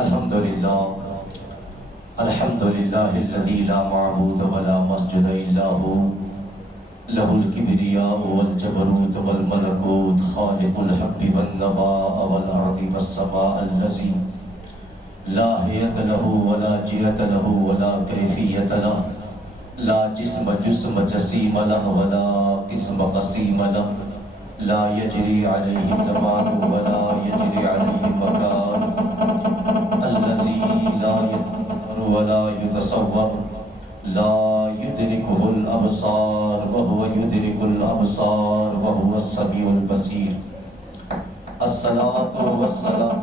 الحمد للہ الذی لا معبود ولا مسجد الا هو له الكبریاء والجبروت والملکوت خالق الحب والنباء والارض والسماء الذی لا حیت له ولا جہت له ولا کیفیت له لا جسم جسیم له ولا قسم قسیم له لا یجری علیہ زمان ولا یجری علیہ مکان الذی لا يدبر ولا يتصور لا يدركه الأبصار وهو يدرك الأبصار وهو السميع البصير الصلاة والسلام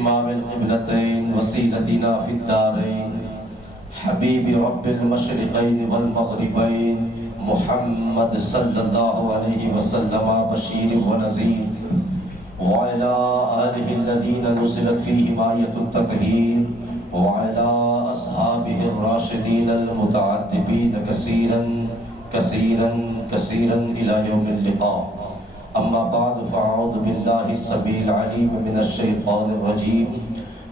امام القبلتين وسيلتنا في الدارين حبيب رب المشرقين والمغربين محمد صلی اللہ علیہ وسلم بشیر ونذیر وعلى آلہ الذین نزلت فیہم آیۃ التطہیر وعلى اصحابہ الراشدین المتعتبین کثیرا کثیرا کثیرا الی یوم اللقاء اما بعد فاعوذ باللہ السمیع العلیم من الشیطان الرجیم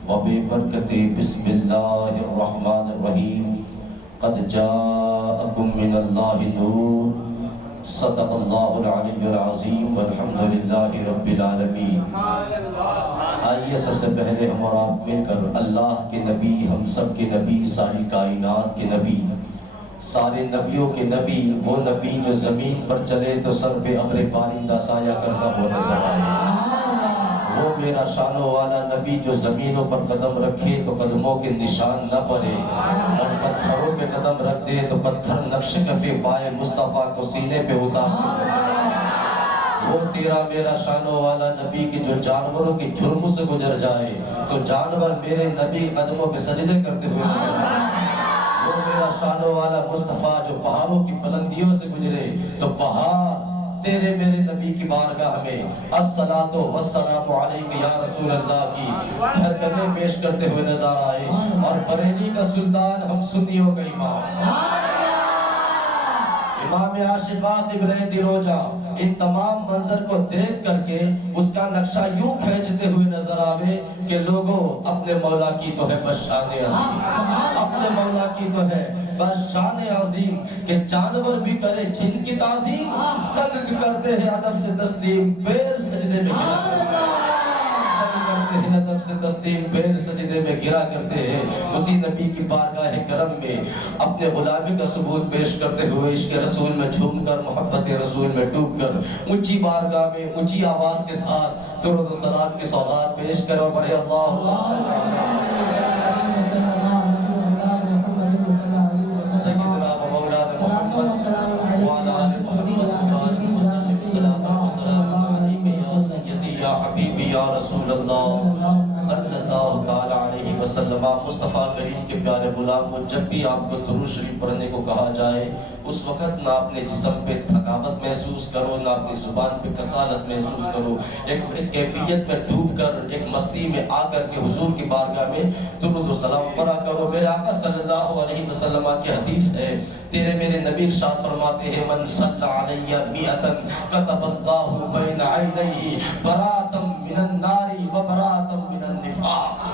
وببرکۃ بسم اللہ الرحمن الرحیم قد جاءکم من اللہ نور صدق اللہ العلی العظیم والحمد للہ رب العالمین۔ آئیے سب سے پہلے ہم اور آپ مل کر اللہ کے نبی، ہم سب کے نبی، ساری کائنات کے نبی، سارے نبیوں کے نبی، وہ نبی جو زمین پر چلے تو سر پہ ابر بارندہ سایہ کرتا ہوا نظر آئے، وہ میرا شانوں والا نبی جو زمینوں پر قدم رکھے تو قدموں کے نشان نہ پڑے اور پتھروں پہ قدم رکھ دے تو پتھر نقش کفے پائے مصطفیٰ کو سینے پہ اتار دے۔ وہ تیرا میرا شانوں والا نبی کی جو جانوروں کی جرم سے گزر جائے تو جانور میرے نبی قدموں پہ سجدے کرتے ہوئے نظر آئے۔ وہ میرا شانوں والا مصطفیٰ جو پہاڑوں کی بلندیوں سے گزرے تو پہاڑ تیرے میرے نبی کی بارگاہ میں الصلاۃ والسلام علیک یا رسول اللہ کی دھڑکنیں پیش کرتے ہوئے نظر آئے، اور بریلی کا سلطان ہم سنیوں کا امام عاشقان ابن دروجہ ان تمام منظر کو دیکھ کر کے اس کا نقشہ یوں کھینچتے ہوئے نظر آوے کہ لوگوں اپنے مولا کی تو ہے بس شان عظیم، اپنے مولا کی تو ہے بس شان عظیم کہ جانور بھی کرے جن کی تعظیم، سنگ کرتے ہیں ادب سے تسلیم پیر سجدے میں گرا کرتے ہیں، ادب سے تسلیم پیر سجدے میں گرا کرتے ہیں۔ اسی نبی کی بارگاہ کرم میں اپنے غلامی کا ثبوت پیش کرتے ہوئے عشق رسول میں جھوم کر، محبت رسول میں ڈوب کر، اونچی بارگاہ میں اونچی آواز کے ساتھ درود و سلام کی سوغات پیش کرو، پڑھے حبیبی یا رسول اللہ صلی اللہ تعالی علیہ وسلم۔ مصطفیٰ کریم کے پیارے غلام کو جب بھی آپ کو درود شریف پڑھنے کو کہا جائے اس وقت نہ اپنے جسم پہ تھکاوٹ محسوس کرو، نہ اپنی زبان پہ کسالت محسوس کرو، ایک کیفیت میں ڈوب کر، ایک مستی میں آ کر کے حضور کی بارگاہ میں درود و سلام پڑھا کرو۔ میرے آقا صلی اللہ علیہ وسلم کی حدیث ہے، تیرے میرے نبی ارشاد فرماتے ہیں من صلی علیہ مئتا کتب اللہ بین عینیہ براءۃ من النار و براءۃ من النفاق۔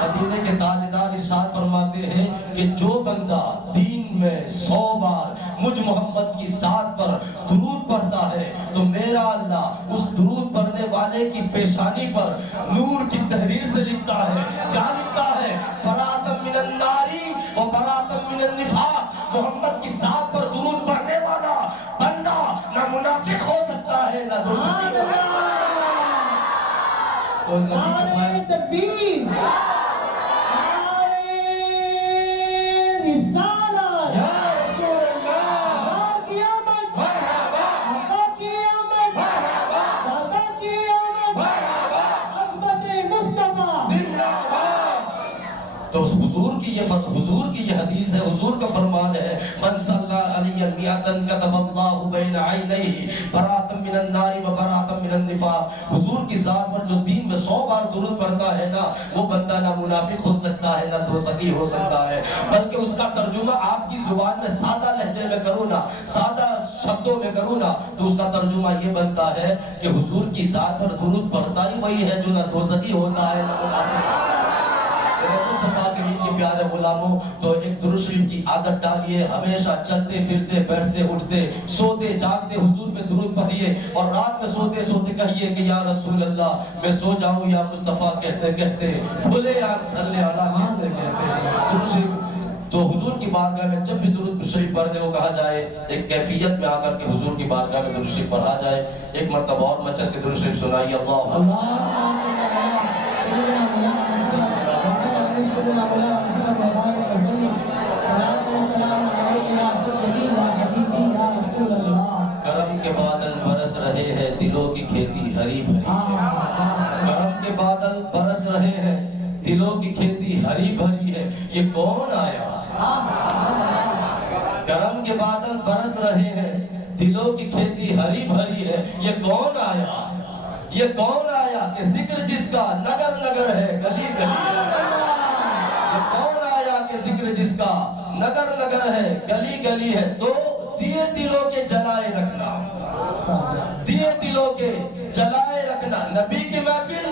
مدینے کے تاجدار ارشاد فرماتے ہیں کہ جو بندہ دین میں 100 بار مجھ محمد کی ذات پر درود پڑھتا ہے تو میرا اللہ اس درود پڑھنے والے کی پیشانی پر نور کی تحریر سے لکھتا ہے، کیا لکھتا ہے؟ براءۃ من النار و براءۃ من النفاق۔ محمد کی ذات پر درود پڑھنے والا بندہ نہ منافق ہو سکتا ہے نہ دوزخی ہو سکتا ہے۔ نعرہ تکبیر، رسالہ یا رسول اللہ کی آمد، مرحبا آقا کی آمد، مرحبا دادا کی آمد، مرحبا عظمت مصطفیٰ زندہ باد۔ تو حضور کی یہ حدیث ہے، حضور کا فرمان ہے من صلی علی میاتن کتب اللہ بین عینیہ برات من النار و برات من النفاق. حضور کی ذات پر جو دین میں 100 بار درود پڑھتا ہے نا وہ بندہ نہ منافق ہو سکتا ہے نہ دوزخی ہو سکتا ہے، بلکہ اس کا ترجمہ آپ کی زبان میں سادہ لہجے میں کروں نا، سادہ شبدوں میں کروں نا، تو اس کا ترجمہ یہ بنتا ہے کہ حضور کی ذات پر درود پڑھتا ہی وہی ہے جو نہ دوزخی ہوتا ہے نہ منافق. مصطفیٰ کریم کے پیارے غلاموں، تو ایک درود شریف کی عادت ڈالیے، ہمیشہ چلتے پھرتے بیٹھتے اٹھتے سوتے جاگتے حضور پہ درود پڑھیے، اور رات میں سوتے سوتے کہیے کہ یا رسول اللہ میں سو جاؤں یا مصطفیٰ کہتے کہتے کھلے آنکھ صلی اللہ کہتے کہتے درود شریف. تو حضور کی بارگاہ میں جب بھی درود شریف پڑھنے کو کہا جائے، ایک کیفیت میں آ کر کے حضور کی بارگاہ میں درود شریف پڑھا جائے. ایک مرتبہ اور مچل کے درود شریف سنائیے. کرم کے بادل برس رہے ہیں دلوں کی کھیتی ہری بھری ہے. کرم کے بادل برس رہے ہیں دلوں کی کھیتی ہری بھری ہے. یہ کون آیا؟ کرم کے بادل برس رہے ہیں دلوں کی کھیتی ہری بھری ہے. یہ کون آیا؟ یہ کون آیا کہ ذکر جس کا نگر نگر ہے گلی گلی ہے. یہ کون آیا کہ ذکر جس کا نگر نگر ہے گلی گلی ہے. تو دیے دلوں کے جلائے رکھنا، دیے دلوں کے جلائے رکھنا نبی کی محفل،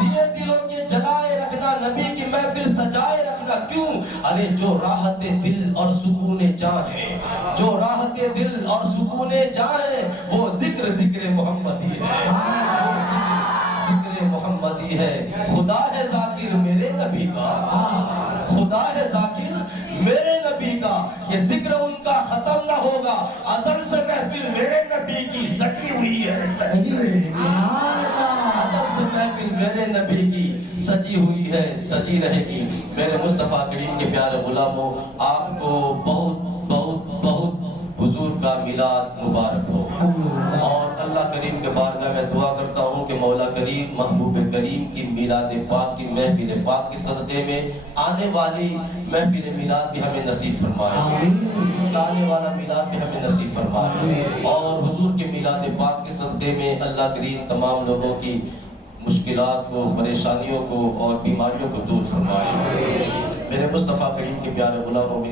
دیے دلوں کے جلائے رکھنا نبی کی محفل سجائے رکھنا. کیوں؟ ارے جو راحت دل اور سکون جان ہے، جو راحت دل اور سکون جان ہے وہ ذکر ذکر محمدی ہے، ذکر محمدی ہے. خدا ہے ذاکر میرے نبی کا، خدا ہے ذاکر میرے نبی کا. یہ ذکر ان کا ختم نہ ہوگا. ازل سے محفل میرے نبی کی سجی ہوئی ہے، ازل سے محفل میرے نبی کی سجی ہوئی ہے، سجی رہے گی. میرے مصطفیٰ کریم کے پیارے غلاموں، آپ کو بہت بہت بہت حضور کا میلاد مبارک ہو. اور اللہ کریم کے بارگاہ میں دعا کرتا ہوں کہ مولا کریم محبوب کریم کی میلاد پاک کی محفل پاک کے صدقے میں آنے والی محفل میلاد بھی ہمیں نصیب فرمائے، آنے والا میلاد بھی ہمیں نصیب فرمائے. اور حضور کے میلاد پاک کے صدقے میں اللہ کریم تمام لوگوں کی مشکلات کو، پریشانیوں کو اور بیماریوں کو دور فرمائے. میرے مصطفیٰ کریم کے پیارے غلاموں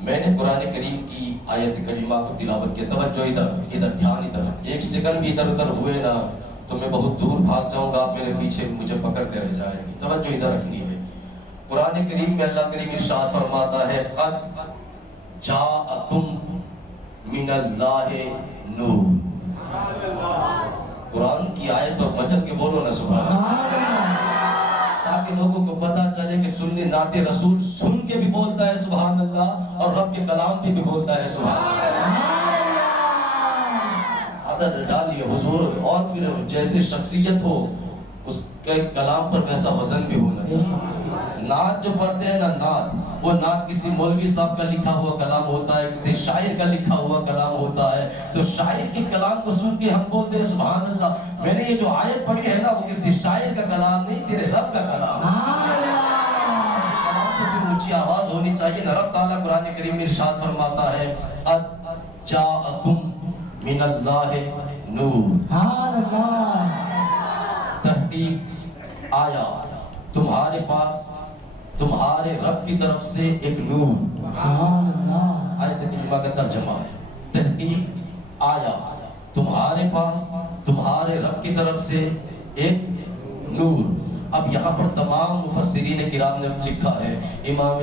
میں نے قرآن کریم کی آیت کریمہ کو تلاوت کیا. توجہ ادھر دھیان ادھر. ایک سیکنڈ بھی ادھر ادھر ہوئے نا تو میں بہت دور بھاگ جاؤں گا، آپ میرے پیچھے مجھے پکڑ کے رہ جائیں گے. توجہ ادھر رکھنی ہے. قرآن کریم میں اللہ کریم ارشاد فرماتا ہے قد جاءکم من اللہ نور. قرآن کی آیت پر بچن کے بولو نا سبحان اللہ، تاکہ لوگوں کو پتا چلے کہ سنی نعت رسول سن کے بھی بولتا ہے سبحان اللہ، اور رب کے کلام پہ بھی بولتا ہے سبحان اللہ. عدد ڈالیے حضور. اور پھر جیسے شخصیت ہو اس کے کلام پر ویسا وزن بھی ہونا چاہیے. نعت جو پڑھتے ہیں نا، نعت وہ نعت کسی مولوی صاحب کا لکھا ہوا کلام ہوتا ہے، کسی شاعر کا لکھا ہوا کلام ہوتا ہے. تو شاعر کے کلام کو سن کے ہم بولتے ہیں سبحان اللہ. میں نے یہ جو آیت پڑھی ہے نا وہ کسی شاعر کا کلام نہیں، تیرے رب کا کلام. کلام سے پھر اونچی آواز ہونی چاہیے نا. رب تعالیٰ قرآن کریم میں ارشاد فرماتا ہے قد جاءکم من اللہ نور. تحقیق آیا تمہارے پاس تمہارے رب کی طرف سے ایک نور. آیت کریمہ کا ترجمہ ہے تحقیق آیا تمہارے پاس تمہارے رب کی طرف سے ایک نور. اب یہاں پر تمام مفسرین کرام نے لکھا ہے. امام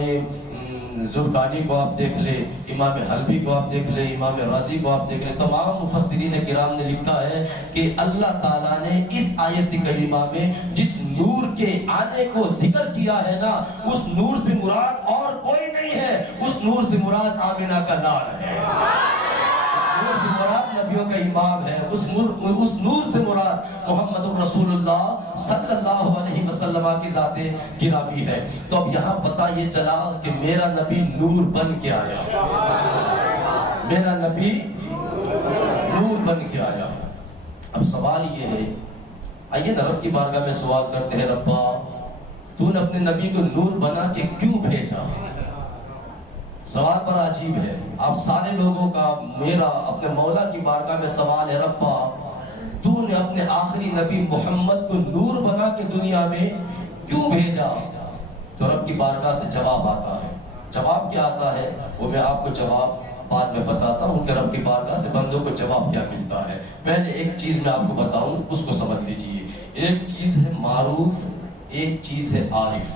زرقانی کو آپ دیکھ لیں، امام حلبی کو آپ دیکھ لیں، امام رازی کو آپ دیکھ لیں، تمام مفسرین کرام نے لکھا ہے کہ اللہ تعالیٰ نے اس آیت کریمہ میں جس نور کے آنے کو ذکر کیا ہے نا، اس نور سے مراد اور کوئی نہیں ہے. اس نور سے مراد آمنہ کا لال ہے، نور سے مراد نبیوں کا امام ہے. اس نور سے مراد محمد رسول اللہ صلی اللہ علیہ وسلم کی ذات گرامی ہے. تو اب یہاں پتہ یہ چلا کہ میرا نبی نور بن کے آیا، میرا نبی نور بن کے آیا. اب سوال یہ ہے، آئیے نا رب کی بارگاہ میں سوال کرتے ہیں ربا تو نے اپنے نبی کو نور بنا کے کیوں بھیجا؟ سوال بڑا عجیب ہے. اب سارے لوگوں کا، میرا اپنے مولا کی بارگاہ میں سوال ہے، ربا تو نے اپنے آخری نبی محمد کو نور بنا کے دنیا میں کیوں بھیجا؟ تو رب کی بارگاہ سے جواب آتا ہے. جواب کیا آتا ہے وہ میں آپ کو جواب بعد میں بتاتا ہوں کہ رب کی بارگاہ سے بندوں کو جواب کیا ملتا ہے. پہلے ایک چیز میں آپ کو بتاؤں، اس کو سمجھ لیجئے. ایک چیز ہے معروف، ایک چیز ہے عارف.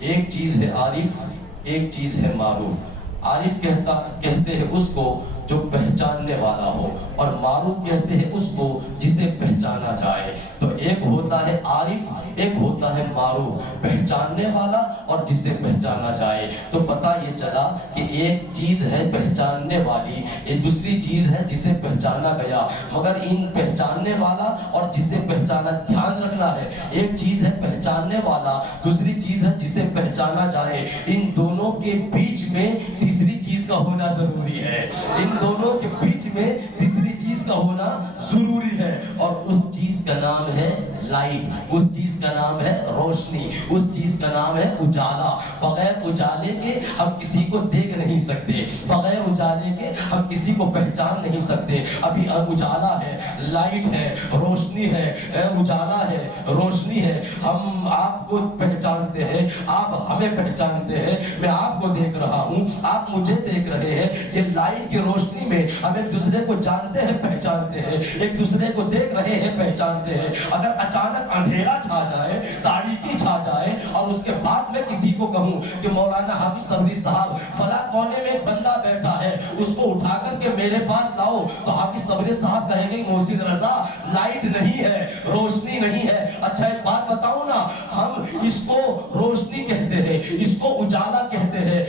ایک چیز ہے عارف، ایک چیز ہے معروف. عارف کہتے ہیں اس کو جو پہچاننے والا ہو، اور معروف کہتے ہیں اس کو جسے پہچانا جائے. تو ایک ہوتا ہے عارف، ایک ہوتا ہے معروف، پہچاننے والا اور جسے پہچانا جائے. تو پتہ یہ چلا کہ ایک چیز ہے پہچاننے والی، ایک دوسری چیز ہے جسے پہچانا گیا. مگر ان پہچاننے والا اور جسے پہچانا، دھیان رکھنا ہے، ایک چیز ہے پہچاننے والا، دوسری چیز ہے جسے پہچانا جائے. ان دونوں کے بیچ میں تیسری چیز کا ہونا ضروری ہے. ان دونوں کے بیچ میں تیسری چیز کا ہونا ضروری ہے، اور اس چیز کا نام ہے لائٹ، اس چیز کا نام ہے روشنی، اس چیز کا نام ہے اجالا. بغیر اجالے کے ہم کسی کو دیکھ نہیں سکتے، بغیر اجالے کے ہم کسی کو پہچان نہیں سکتے. ابھی اجالا ہے، لائٹ ہے، روشنی ہے، اجالا ہے، روشنی ہے. ہم آپ کو پہچانتے ہیں، آپ ہمیں پہچانتے ہیں. میں آپ کو دیکھ رہا ہوں، آپ مجھے دیکھ رہے ہیں. یہ لائٹ کی روشنی میں ہم ایک دوسرے کو جانتے ہیں، پہچانتے ہیں، ایک دوسرے کو دیکھ رہے ہیں، پہچانتے ہیں. اگر اچانک اندھیرا چھا جائے، تاریکی چھا جائے، اور اس کے بعد میں کسی کو کہوں کہ مولانا حافظ صبری صاحب فلاں کونے میں ایک بندہ بیٹھا ہے، اس کو اٹھا کر کے میرے پاس لاؤ، تو حافظ صبری صاحب کہیں گے محسن رضا لائٹ نہیں ہے، روشنی نہیں ہے. اچھا ایک بات بتاؤں نا، ہم اس کو روشنی کہتے ہیں، اس کو اجالا کہتے ہیں،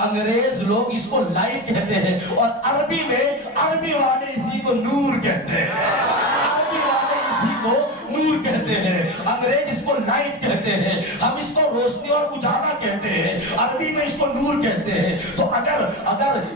انگریز لوگ اس کو لائٹ کہتے ہیں، اور عربی میں عربی والے اسی کو نور کہتے ہیں. عربی والے اسی کو نور کہتے ہیں، انگریز اس کو لائٹ کہتے ہیں، ہم اس کو روشنی اور اجالا کہتے ہیں، عربی میں اس کو نور کہتے ہیں. تو اگر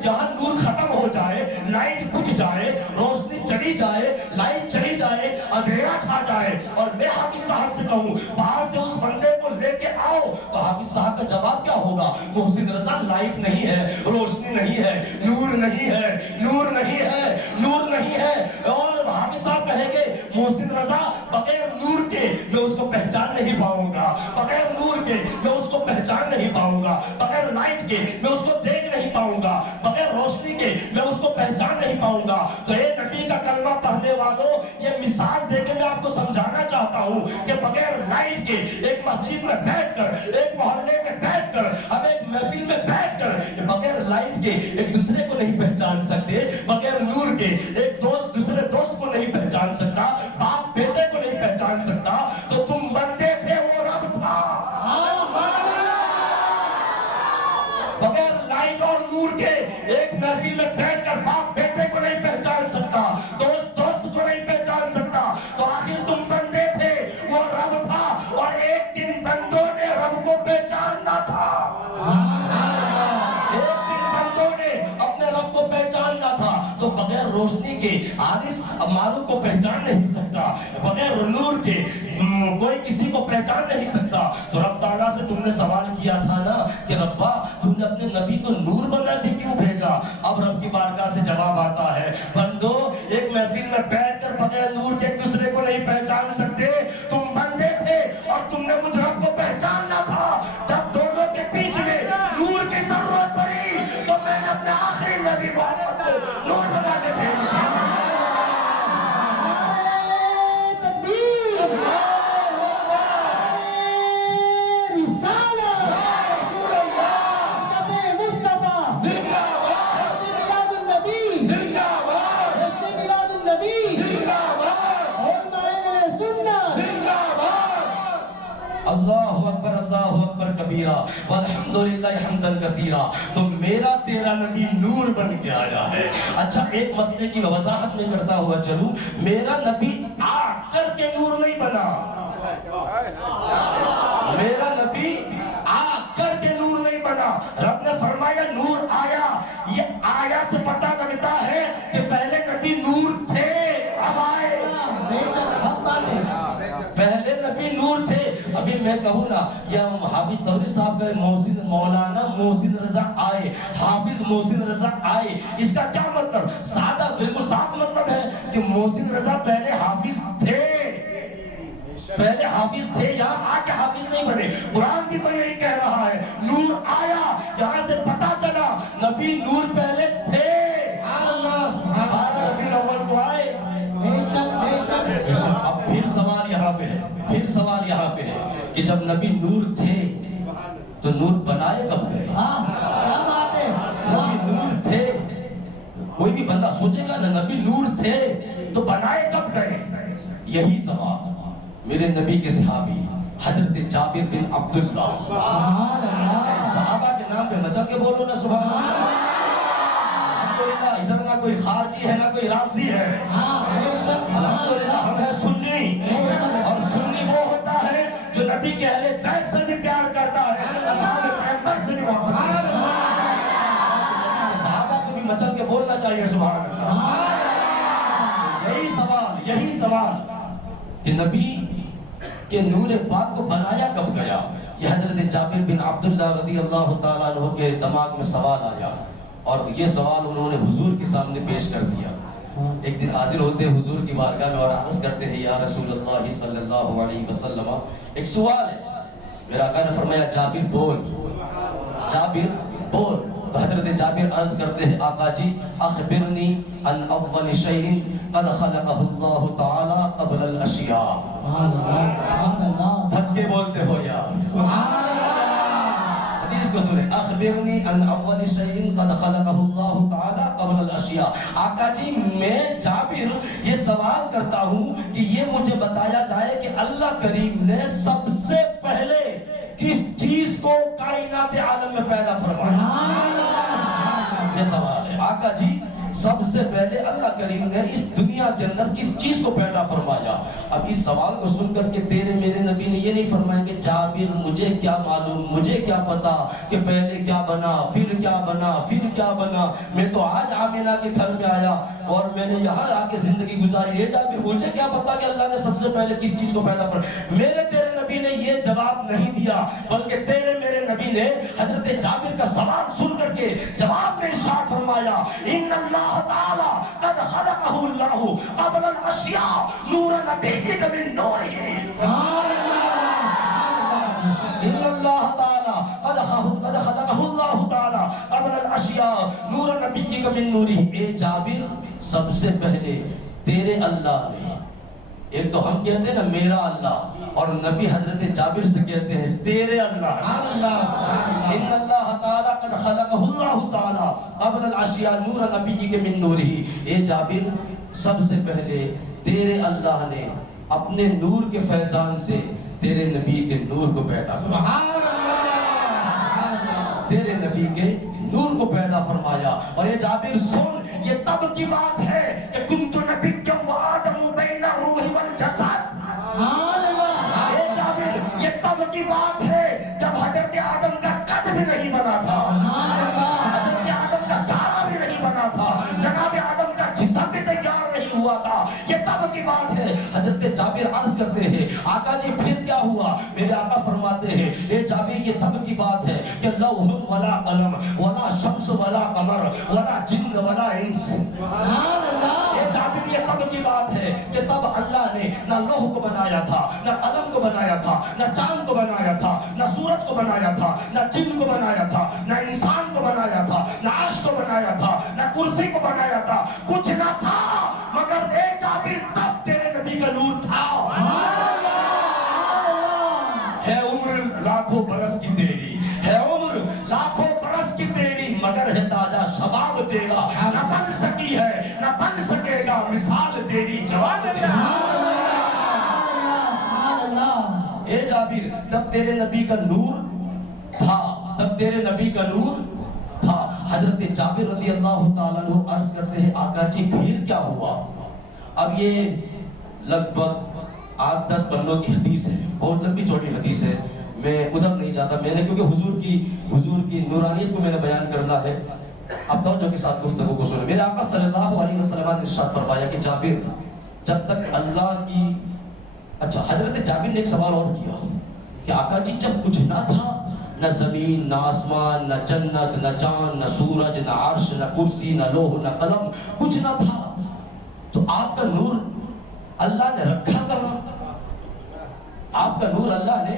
یہاں نور ختم ہو جائے، لائٹ بجھ جائے، روشنی چلی جائے، لائٹ چلی جائے، اندھیرا چھا جائے، اور میں حافظ صاحب سے کہوں باہر سے اس بندے کو لے کے آؤ، تو حافظ صاحب کا جواب کیا ہوگا؟ محسن رضا لائٹ نہیں ہے، روشنی نہیں ہے، نور نہیں ہے، نور نہیں ہے، نور نہیں ہے. اور حافظ صاحب کہیں گے محسن رضا بغیر نور کے میں اس کو پہچان نہیں پاؤں گا، بغیر نور کے میں اس کو پہچان نہیں پاؤں گا، بغیر لائٹ کے میں اس کو دیکھ نہیں پاؤں گا، بغیر روشنی کے میں اس کو پہچان نہیں پاؤں گا. تو اے نبی کا کلمہ پڑھنے والوں، یہ مثال دے کے میں آپ کو سمجھانا چاہتا ہوں کہ بغیر لائٹ کے ایک مسجد میں بیٹھ کر، ایک محلے میں بیٹھ کر، ہم ایک محفل میں بیٹھ کر بغیر لائٹ کے ایک دوسرے کو نہیں پہچان سکتے، بغیر نور کے ایک دوست دوسرے دوست کو نہیں پہچان سکتا، باپ بیٹے کو نہیں پہچان سکتا. تو تم بندے تھے، وہ رب تھا. بغیر لائٹ اور نور کے ایک محفل میں بیٹھ کر باپ بیٹے کو نہیں پہچان سکتا، دوست دوست کو نہیں پہچان سکتا. تو آخر تم بندے تھے، وہ رب تھا، اور ایک دن بندوں نے رب کو پہچاننا تھا. ایک دن بندوں نے اپنے رب کو پہچاننا تھا. تو بغیر روشنی کے عارف معروف کو پہچان نہیں سکتا، بغیر نور کے کوئی کسی کو پہچان نہیں سکتا. تو رب تعالیٰ سے تم نے سوال کیا تھا نا کہ ربا تم نے اپنے نبی کو نور بنا کے کیوں بھیجا؟ اب رب کی بارگاہ سے جواب آتا ہے، بندو ایک محفل میں بیٹھ کر بغیر نور کے ایک دوسرے کو نہیں پہچان سکتے. تم بندے تھے اور تم نے مجھ رب کو پہچاننا تھا. جب دونوں کے بیچ میں نور کی ضرورت پڑی تو میں نے اپنے آخری نبی محمد کو نور بنا کے بھیج دیا. اللہ اکبر کبیرہ والحمدللہ حمدا کثیرا. تو میرا تیرا نبی نور بن کے آیا ہے. اچھا ایک مسئلے کی وضاحت میں کرتا ہوا چلوں، میرا نبی آ کر کے نور نہیں بنا، میرا نبی آ کر کے نور نہیں بنا. رب نے فرمایا نور آیا. یہ آیا سے پتہ لگتا ہے کہ پہلے نبی نور تھے، اب آئے. پہلے نبی نور تھے. ابھی میں کہوں نا، یا حافظ صبری صاحب کا مولانا محسن رضا آئے، آئے، حافظ محسن رضا آئے، اس کا کیا مطلب؟ سادہ بالکل صاف مطلب ہے کہ محسن رضا پہلے حافظ تھے، پہلے حافظ تھے، یہاں آ کے حافظ نہیں بنے۔ قرآن بھی تو یہی کہہ رہا ہے، نور آیا، یہاں سے پتا چلا نبی نور پہلے تھے۔ ربیع الاول کو آئے۔ اب پھر سوال یہاں پہ ہے، پھر سوال یہاں پہ ہے کہ جب نبی نور تھے تو نور بنائے کب گئے؟ نبی نور تھے، کوئی بھی بندہ سوچے گا نا نبی نور تھے تو بنائے کب گئے؟ یہی سوال میرے نبی کے صحابی حضرت جابر بن عبداللہ، صحابہ کے نام پہ مچل کے بولو نا سبحان اللہ۔ الحمدللہ ادھر نہ کوئی خارجی ہے نہ کوئی رافضی ہے، الحمدللہ ہم ہیں سنی، اور سنی وہ ہوتا ہے جو نبی کے اہل بیت سے بھی پیار کرتا ہے، اصحاب پیغمبر سے بھی محبت کرتا ہے۔ صحابہ کو بھی مچل کے بولنا چاہیے سبحان اللہ۔ یہی سوال کہ نبی کہ نور پاک کو بنایا کب گیا، یہ حضرت جابر بن عبداللہ رضی اللہ تعالیٰ عنہ کے دماغ میں سوال آیا، اور یہ سوال انہوں نے حضور کے سامنے پیش کر دیا۔ ایک دن حاضر ہوتے حضور کی بارگاہ میں اور عرض کرتے ہیں یا رسول اللہ صلی اللہ علیہ وسلم ایک سوال ہے۔ میرا آقا نے فرمایا جابر بول، جابر بول۔ تو حضرت جابر عرض کرتے ہیں آقا جی اخبرنی ان اول شیء قد خلقہ اللہ تعالی قبل الاشیاء۔ تھک کے بولتے ہو یار، حدیث کو سنیں، اخبرنی ان اول شیء قد خلقہ اللہ تعالی قبل الاشیاء۔ آقا جی میں جابر یہ سوال کرتا ہوں کہ یہ مجھے بتایا جائے کہ اللہ کریم نے سب سے پہلے کس چیز کو کائنات عالم میں پیدا فرمایا؟ یہ سوال ہے آقا جی سب سے پہلے اللہ کریم نے اس دنیا کے اندر کس چیز کو پیدا فرمایا؟ اب اس سوال کو سن کر کے تیرے میرے نبی نے یہ نہیں فرمایا کہ جابر مجھے کیا معلوم، مجھے کیا پتا کہ پہلے کیا بنا پھر کیا بنا پھر کیا بنا، میں تو آج آمینہ کے گھر میں آیا اور میں نے یہاں آ کے زندگی گزاری ہے، جابر مجھے کیا پتا کہ اللہ نے سب سے پہلے کس چیز کو پیدا فرمایا؟ میرے تیرے نبی نے یہ جواب نہیں دیا، بلکہ تیرے میرے نبی نے حضرت جابر کا سوال سن کر کے جواب میں ارشاد فرمایا ان اللہ تعالی قد خلقہ اللہ قبل الاشیاء نور نبیک من نورہ۔ ان اللہ تعالی قد خلقہ اللہ تعالی قبل الاشیاء نور نبیک من نورہ۔ اے جابر سب سے پہلے تیرے اللہ نے، ایک تو ہم کہتے ہیں نا میرا اللہ، اور نبی حضرت جابر سے کہتے ہیں تیرے اللہ۔ ان اللہ تعالی قد خلقہ اللہ تعالی قبل الاشیاء نور نبی کے من نورہ۔ اے جابر سب سے پہلے تیرے اللہ نے اپنے نور کے فیضان سے تیرے نبی کے نور کو پیدا فرمایا، تیرے نبی کے نور کو پیدا فرمایا۔ اور اے جابر سن، یہ تب کی بات ہے کہ کنت نبیّا و آدم بین الروح والجسد۔ اے جابر یہ تب کی بات ہے جب حضرت آدم کا قد بھی نہیں بنا تھا، حضرت آدم کا گارا بھی نہیں بنا تھا، جناب آدم کا جسم بھی تیار نہیں ہوا تھا، یہ تب کی بات ہے۔ حضرت جابر عرض کرتے ہیں آقا جی پھر کیا ہوا؟ میرے آقا فرماتے ہیں اے جابر یہ تب کی بات ہے کہ لوح ولا قلم ولا شمس ولا قمر ولا جن ولا انس۔ اے جابر یہ تب کی بات ہے کہ تب اللہ نے نہ لوح کو بنایا تھا، نہ قلم کو بنایا تھا، نہ چاند کو بنایا تھا، نہ سورج کو بنایا تھا، نہ جن کو بنایا تھا، نہ انسان کو بنایا تھا، نہ عرش کو بنایا تھا، نہ کرسی کو بنایا تھا، کچھ نہ تھا مگر اے جابر تب تیرے نبی کا نور تھا۔ ہے عمر لاکھوں برس کی تیری، ہے عمر لاکھوں برس کی تیری، مگر ہے تاجہ شباب تیرا، نہ بن سکی ہے نہ بن سکے گا مثال تیری جوان تیرا۔ اے جابر تب تیرے نبی کا نور تھا، تب تیرے نبی کا نور تھا۔ حضرت جابر رضی اللہ تعالیٰ عنہ عرض کرتے ہیں آقا جی پھر کیا ہوا؟ اب یہ لگ بھگ 8-10 پنوں کی حدیث ہے، بہت لمبی چوڑی حدیث ہے، میں ادھر نہیں جاتا، میں نے کیونکہ حضور کی نورانیت کو میں نے بیان کرنا ہے۔ اب توجہ کے ساتھ گفتگو کو سنیں۔ میرے آقا صلی اللہ علیہ وسلم نے ارشاد فرمایا کہ جابر جب تک اللہ کی، اچھا حضرت جابر نے ایک سوال اور کیا کہ آقا جی جب کچھ نہ تھا نہ زمین، نہ آسمان، نہ جنت، نہ چاند، نہ سورج، نہ عرش، نہ کرسی، نہ لوح، نہ قلم، کچھ نہ تھا. تو آپ کا نور اللہ نے رکھا کہاں؟ آپ کا نور اللہ نے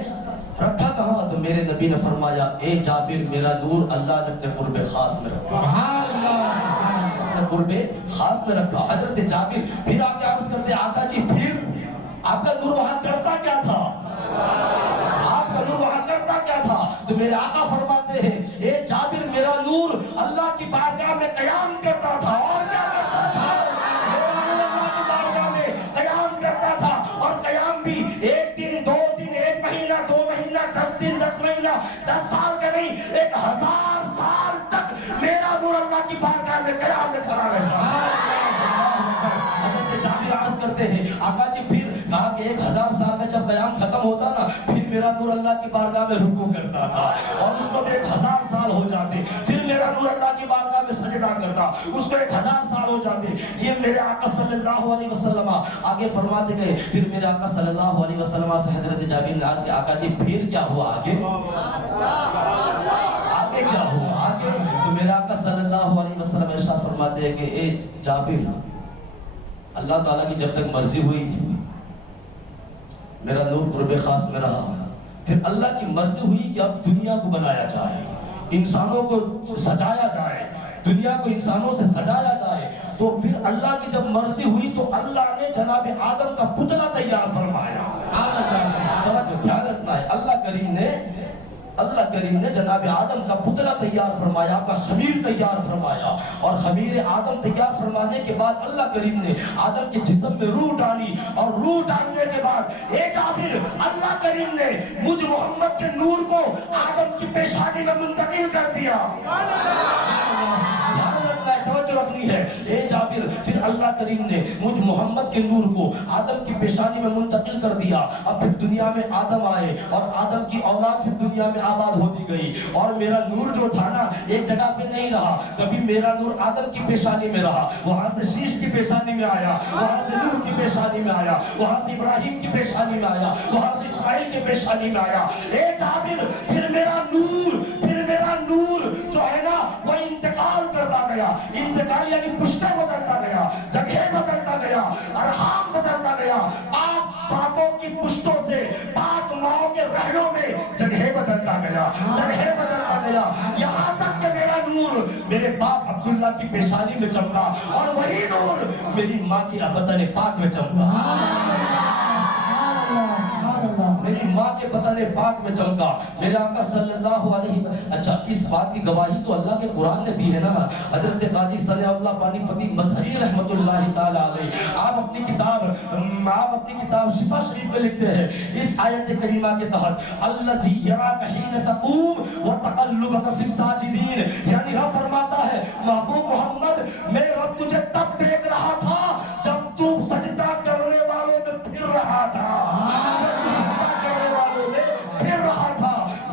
رکھا کہاں؟ تو میرے نبی نے فرمایا اے جابر میرا نور اللہ نے اپنے قرب خاص میں رکھا. سبحان اللہ. اپنے قرب خاص میں رکھا. حضرت جابر پھر آگے عرض کرتے آقا جی پھر آپ کا نور وہاں کرتا کیا تھا؟ آپ کا نور وہاں کرتا کیا تھا؟ تو میرے آقا فرماتے ہیں اے جابر میرا نور اللہ کی بارگاہ میں قیام کرتا تھا. اور کیا کرتا تھا؟ میرا نور اللہ کی بارگاہ میں قیام کرتا تھا. اور قیام بھی ایک دن، دو دن، ایک مہینہ، دو مہینہ، 10 دن، 10 مہینہ، 10 سال کا نہیں، 1000 سال تک میرا نور اللہ کی بارگاہ میں قیام میں کھڑا رہتا. حضرت جابر عرض کرتے ہیں آقا جی پھر کہا کہ 1000 سال میں جب قیام ختم ہوتا نا پھر میرا نور اللہ کی بارگاہ میں رکوع کرتا تھا اور اس کو 1000 سال ہو جاتے. پھر میرا نور اللہ کی بارگاہ میں سجدہ کرتا، اس کو 1000 سال ہو جاتے. یہ میرے آقا صلی اللہ علیہ وسلم آگے فرماتے گئے. پھر میرے آقا صلی اللہ علیہ وسلم سے حضرت جابر نے عرض کیا آقا جی پھر کیا ہوا آگے؟ آگے کیا ہوا آگے؟ تو میرے آقا صلی اللہ علیہ وسلم ارشاد فرماتے ہیں کہ اے جابر اللہ تعالیٰ کی جب تک مرضی ہوئی میرا نور قرب خاص میں رہا. پھر اللہ کی مرضی ہوئی کہ اب دنیا کو بنایا جائے، انسانوں کو سجایا جائے، دنیا کو انسانوں سے سجایا جائے. تو پھر اللہ کی جب مرضی ہوئی تو اللہ نے جناب آدم کا پتلا تیار فرمایا. توجہ دھیان رکھنا ہے. اللہ کریم نے جناب آدم کا پتلا تیار فرمایا، اپنا خمیر تیار فرمایا. اور خمیر آدم تیار فرمانے کے بعد اللہ کریم نے آدم کے جسم میں روح ڈالی. اور روح ڈالنے کے بعد اے جابر اللہ کریم نے مجھ محمد کے نور کو آدم کی پیشانی میں منتقل کر دیا. توجہ رکھنی ہے. اے جابر پھر اللہ کریم نے مجھ محمد کے نور کو آدم کی پیشانی میں منتقل کر دیا. اب پھر دنیا میں آدم آئے اور آدم کی اولاد پھر دنیا میں آباد ہوتی گئی. اور میرا نور جو تھا نا ایک جگہ پہ نہیں رہا. کبھی میرا نور آدم کی پیشانی میں رہا، وہاں سے شیش کی پیشانی میں آیا، وہاں سے نوح کی پیشانی میں آیا، وہاں سے ابراہیم کی پیشانی میں آیا، وہاں سے اسماعیل کی پیشانی میں آیا. اے جابر پھر میرا نور جو ہے نا وہ انتقال کرتا گیا. انتقال یعنی پشتیں بدلتا گیا، جگہ بدلتا گیا، ارحام بدلتا گیا. پاک باپوں کی پشتوں سے پاک ماؤں کے رحموں میں جگہ بدلتا گیا. یہاں تک کہ میرا نور میرے باپ عبداللہ کی پیشانی میں چمکا اور وہی نور میری ماں کی بدن پاک میں چمکا. میری ماں کے بدن پاک میں چمکا. میرے آقا صلی اللہ علیہ وسلم. اچھا اس بات کی گواہی تو اللہ کے قرآن نے دی ہے نا. حضرت قاضی صلی اللہ پانی پتی مظہری رحمت اللہ تعالی علیہ آپ اپنی کتاب شفا شریف میں لکھتے ہیں اس آیت کریمہ کے تحت الذی یراک حین تقوم وتقلبک فی الساجدین. یعنی رب فرماتا ہے محبوب محمد میں رب تجھے تب دیکھ رہا تھا جب تو سجدہ کرنے والوں میں پھر رہا تھا.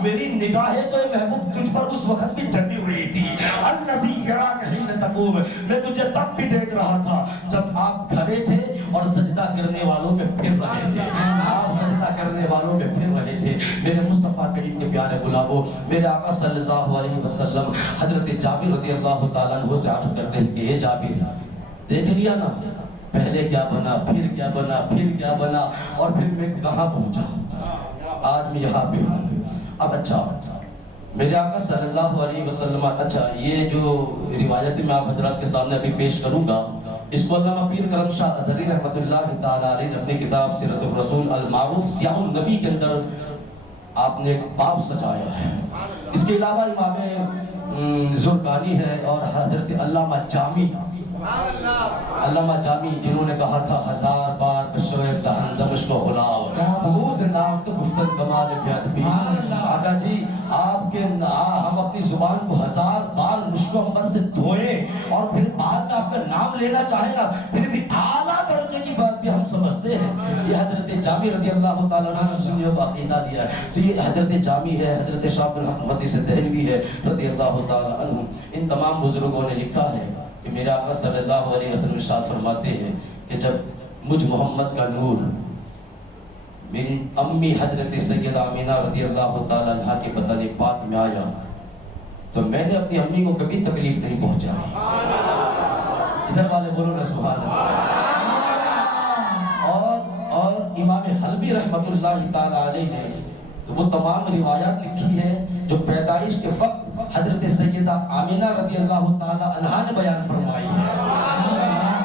میری نگاہیں تو محبوب تجھ پر اس وقت بھی جمی ہوئی تھی. الذی یراک حین تقوم میں تجھے تب بھی دیکھ رہا تھا جب آپ کھڑے تھے اور سجدہ کرنے والوں میں پھر رہے تھے. آپ سجدہ کرنے والوں میں پھر رہے تھے. میرے مصطفیٰ کریم کے پیارے غلاموں میرے آقا صلی اللہ علیہ وسلم حضرت جابر رضی اللہ تعالیٰ عنہ سے عرض کرتے ہیں کہ اے جابر دیکھ لیا نا پہلے کیا بنا، پھر کیا بنا، پھر کیا بنا اور پھر میں کہاں پہنچا. آج میں یہاں پہ ہوں. اب اچھا میرے آقا صلی اللہ علیہ وسلم اچھا یہ جو روایت میں آپ حضرات کے سامنے ابھی پیش کروں گا اس کو علامہ پیر کرم شاہ ازہری رحمۃ اللہ تعالی علیہ نے اپنی کتاب سیرت الرسول المعروف سیاہ النبی کے اندر آپ نے ایک باب سجایا ہے. اس کے علاوہ امام زرقانی ہے اور حضرت علامہ جامی جنہوں نے کہا تھا 1000 بار بشویب دہن زمشق و غلاو موز نام تو گفتن کمال بیادبیز. آقا جی آپ کے ہم اپنی زبان کو 1000 بار مشک و عنبر سے دھوئیں اور پھر بعد میں آپ کا نام لینا چاہیں نا پھر بھی اعلیٰ درجے کی بات بھی ہم سمجھتے ہیں. یہ حضرت جامی رضی اللہ تعالیٰ عنہ سنیوں کو عقیدہ دیا ہے. تو یہ حضرت جامی ہے، حضرت شاہ محدث دہلوی ہے رضی اللہ تعالیٰ عنہ. ان تمام بزرگوں نے لکھا ہے کہ میرے آقا صلی اللہ علیہ وسلم ارشاد فرماتے ہیں کہ جب مجھ محمد کا نور میری امی حضرت سیدہ آمینہ رضی اللہ تعالیٰ عنہ کے بدن پاک میں آیا تو میں نے اپنی امی کو کبھی تکلیف نہیں پہنچائی. ادھر والے بولو نا سبحان اللہ. اور امام حلبی رحمت اللہ تعالیٰ علیہ نے تو وہ تمام روایات لکھی ہے جو پیدائش کے وقت حضرت سیدہ آمینہ رضی اللہ تعالیٰ عنہ نے بیان فرمائی ہے.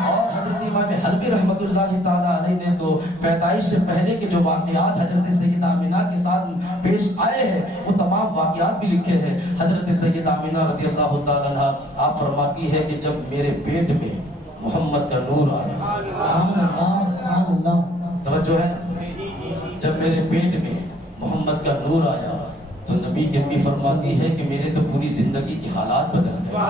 اور حضرت امام حلبی رحمت اللہ تعالیٰ علیہ نے تو پیدائش سے پہلے کے جو واقعات حضرت سیدہ آمینہ کے ساتھ پیش آئے ہیں وہ تمام واقعات بھی لکھے ہیں. حضرت سیدہ آمینہ رضی اللہ تعالیٰ عنہ آپ فرماتی ہے کہ جب میرے پیٹ میں محمد کا نور آیا, توجہ ہے نا, جب میرے پیٹ میں محمد کا نور آیا تو نبی کی امی فرماتی ہے کہ میرے تو پوری زندگی کے حالات بدل گئے,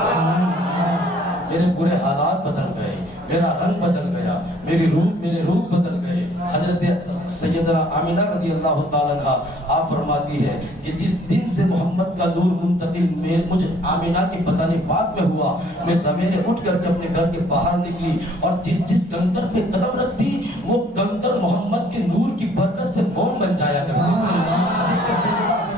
میرے پورے حالات بدل گئے, میرا رنگ بدل گیا, میرے روپ بدل گئے. حضرت سیدہ آمینہ رضی اللہ تعالیٰ عنہ آپ فرماتی ہے کہ جس دن سے محمد کا نور منتقل مجھ آمینہ کے بدن پاک میں ہوا, میں سویرے اٹھ کر کے اپنے گھر کے باہر نکلی اور جس کنکر پہ قدم رکھتی وہ کنکر محمد کے نور کی برکت سے موم بن جایا کرتی.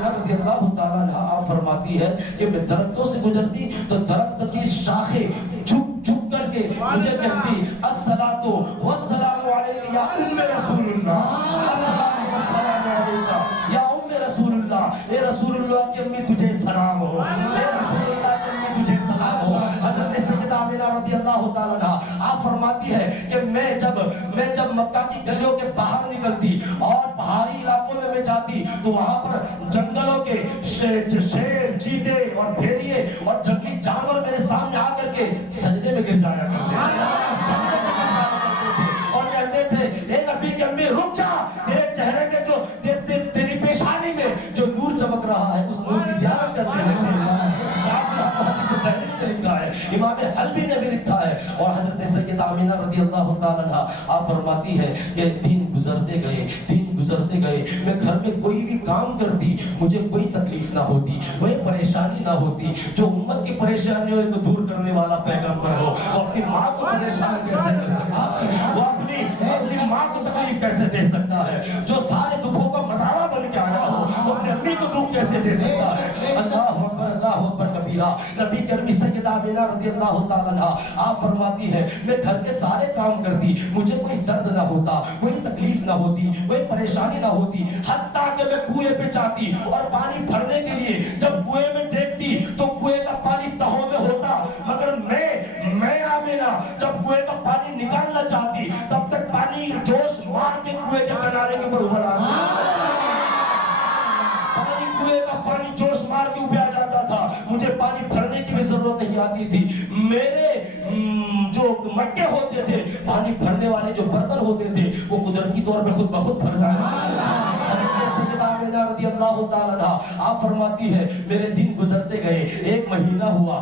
رضی اللہ تعالیٰ عنہ آپ فرماتی ہے کہ میں درختوں سے گزرتی تو درخت کی شاخیں جھک کر کے مجھے کہتی الصلاۃ والسلام علیک یا ام رسول اللہ, الصلاۃ والسلام علیک یا ام رسول اللہ, اے رسول اللہ کی امی تجھے سلام ہو, اے رسول اللہ کی امی تجھے سلام ہو. حضرت سیدہ آمینہ رضی اللہ تعالیٰ عنہ آپ فرماتی ہے کہ میں جب مکہ کی گلیوں کے باہر نکلتی اور پہاڑی علاقوں میں جاتی تو وہاں پر جنگلوں کے شیر, چیتے اور بھیڑیے اور جنگلی جانور میرے سامنے آ کر کے سجدے میں گر جایا کرتے اور کہتے تھے اے نبی کی امی رک جا, تیرے چہرے کے جو تیری پیشانی میں جو نور چمک رہا ہے اس نور کی زیارت کرتے رہتے. لکھا ہے, امام حلبی نے بھی لکھا ہے. اور حضرت سیدہ آمینہ رضی اللہ تعالیٰ عنہ آپ فرماتی ہے کہ دن گزرتے گئے, میں گھر میں کوئی بھی کام کرتی مجھے کوئی تکلیف نہ ہوتی, کوئی پریشانی نہ ہوتی. جو امت کی پریشانیوں کو دور کرنے والا پیغمبر ہو وہ اپنی ماں کو پریشان کیسے کر سکتا ہے, وہ اپنی ماں کو تکلیف کیسے دے سکتا ہے, جو سارے دکھوں کا مٹاوا بن کے آیا ہو وہ اپنی امی کو دکھ کیسے دے سکتا ہے. اللہ اکبر کبیرہ. نبی کی امی سیدہ آمینہ رضی اللہ تعالیٰ عنہ آپ فرماتی ہے میں گھر کے سارے کام کرتی, مجھے کوئی درد نہ ہوتا, کوئی تکلیف نہ ہوتی, کوئی پریشانی نہ ہوتی, حتیٰ کہ میں کنویں پہ جاتی اور پانی بھرنے کے لیے جب کنویں میں دیکھتی تو کنویں کا پانی تہوں میں ہوتا, مگر میں آمینہ جب کنویں کا پانی نکالنا چاہتی تب تک پانی جوش مار کے کنویں کے کنارے کے اوپر ابھر آتا, کنویں کا پانی جوش مار کے اوپر آ جاتا تھا. مجھے پانی بھرنے کی بھی ضرورت نہیں آتی تھی. میرے جو مٹکے ہوتے تھے, پانی بھرنے والے جو برتن ہوتے تھے وہ قدرتی طور پہ خود بخود بھر جاتے. رضی اللہ تعالیٰ عنہ آپ فرماتی ہے میرے دن گزرتے گئے, ایک مہینہ ہوا,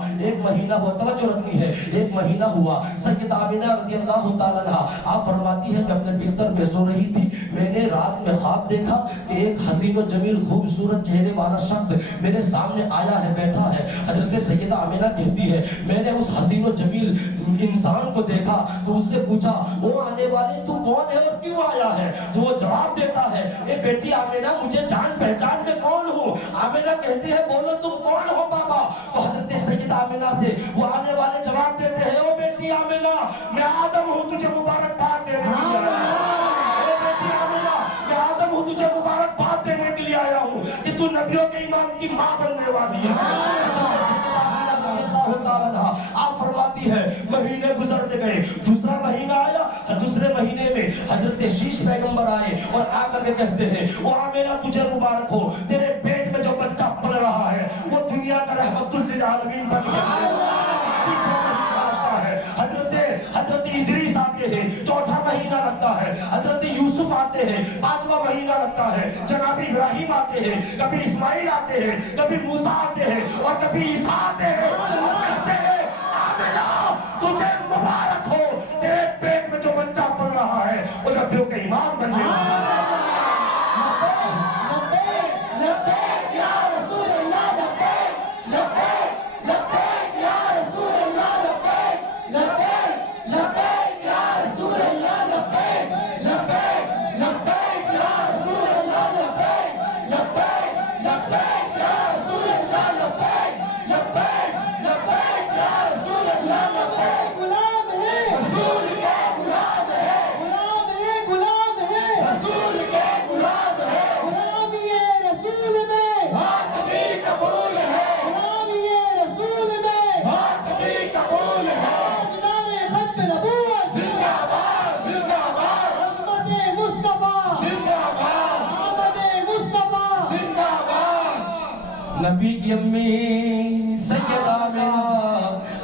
توجہ رکھنی ہے, ایک مہینہ ہوا. سیدہ آمینہ رضی اللہ تعالیٰ عنہ آپ فرماتی ہے کہ اپنے بستر پہ سو رہی تھی, میں نے رات میں خواب دیکھا کہ ایک حسین و جمیل خوبصورت چہرے والا شخص میرے سامنے آیا ہے, بیٹھا ہے. حضرت سیدہ آمینہ کہتی ہے میں نے اس حسین و جمیل انسان کو دیکھا تو اس سے پوچھا وہ آنے والے تو کون ہے اور کیوں آیا ہے, تو وہ جواب دیتا ہے اے بیٹی آمینہ مجھے جان پہچان میں کون ہوں. آمینہ کہتی ہے بولو تم کون ہو بابا. تو حضرت سیدہ آمینہ سے وہ آنے والے جواب دیتے ہیں او بیٹی آمینہ میں آدم ہوں تجھے مبارکباد دینے کے لیے آیا ہوں. اے بیٹی آمینہ میں آدم ہوں تجھے مبارکباد دینے کے لیے آیا ہوں کہ تو نبیوں کے امام کی ماں بننے والی ہے. آپ فرماتی ہے مہینے گزرتے گئے, دوسرا مہینہ آیا, دوسرے مہینے میں حضرت شیش پیغمبر آئے اور آ کر کے کہتے ہیں وہ آمینہ تجھے مبارک ہو, تیرے پیٹ میں جو بچہ پل رہا ہے وہ دنیا کا رحمت للعالمین بن گیا ہے. حضرت ادریس آتے ہیں, چوتھا مہینہ لگتا ہے. حضرت یوسف آتے ہیں, پانچواں مہینہ لگتا ہے. جناب ابراہیم آتے ہیں, کبھی اسماعیل آتے ہیں, کبھی موسیٰ آتے ہیں اور کبھی عیسیٰ آتے ہیں اور کہتے ہیں آمینہ تجھے مبارک ہو, تیرے پیٹ میں جو بچہ پل رہا ہے وہ نبیوں کے امام بننے والا ہے. نبی کی امی سیدہ آمنہ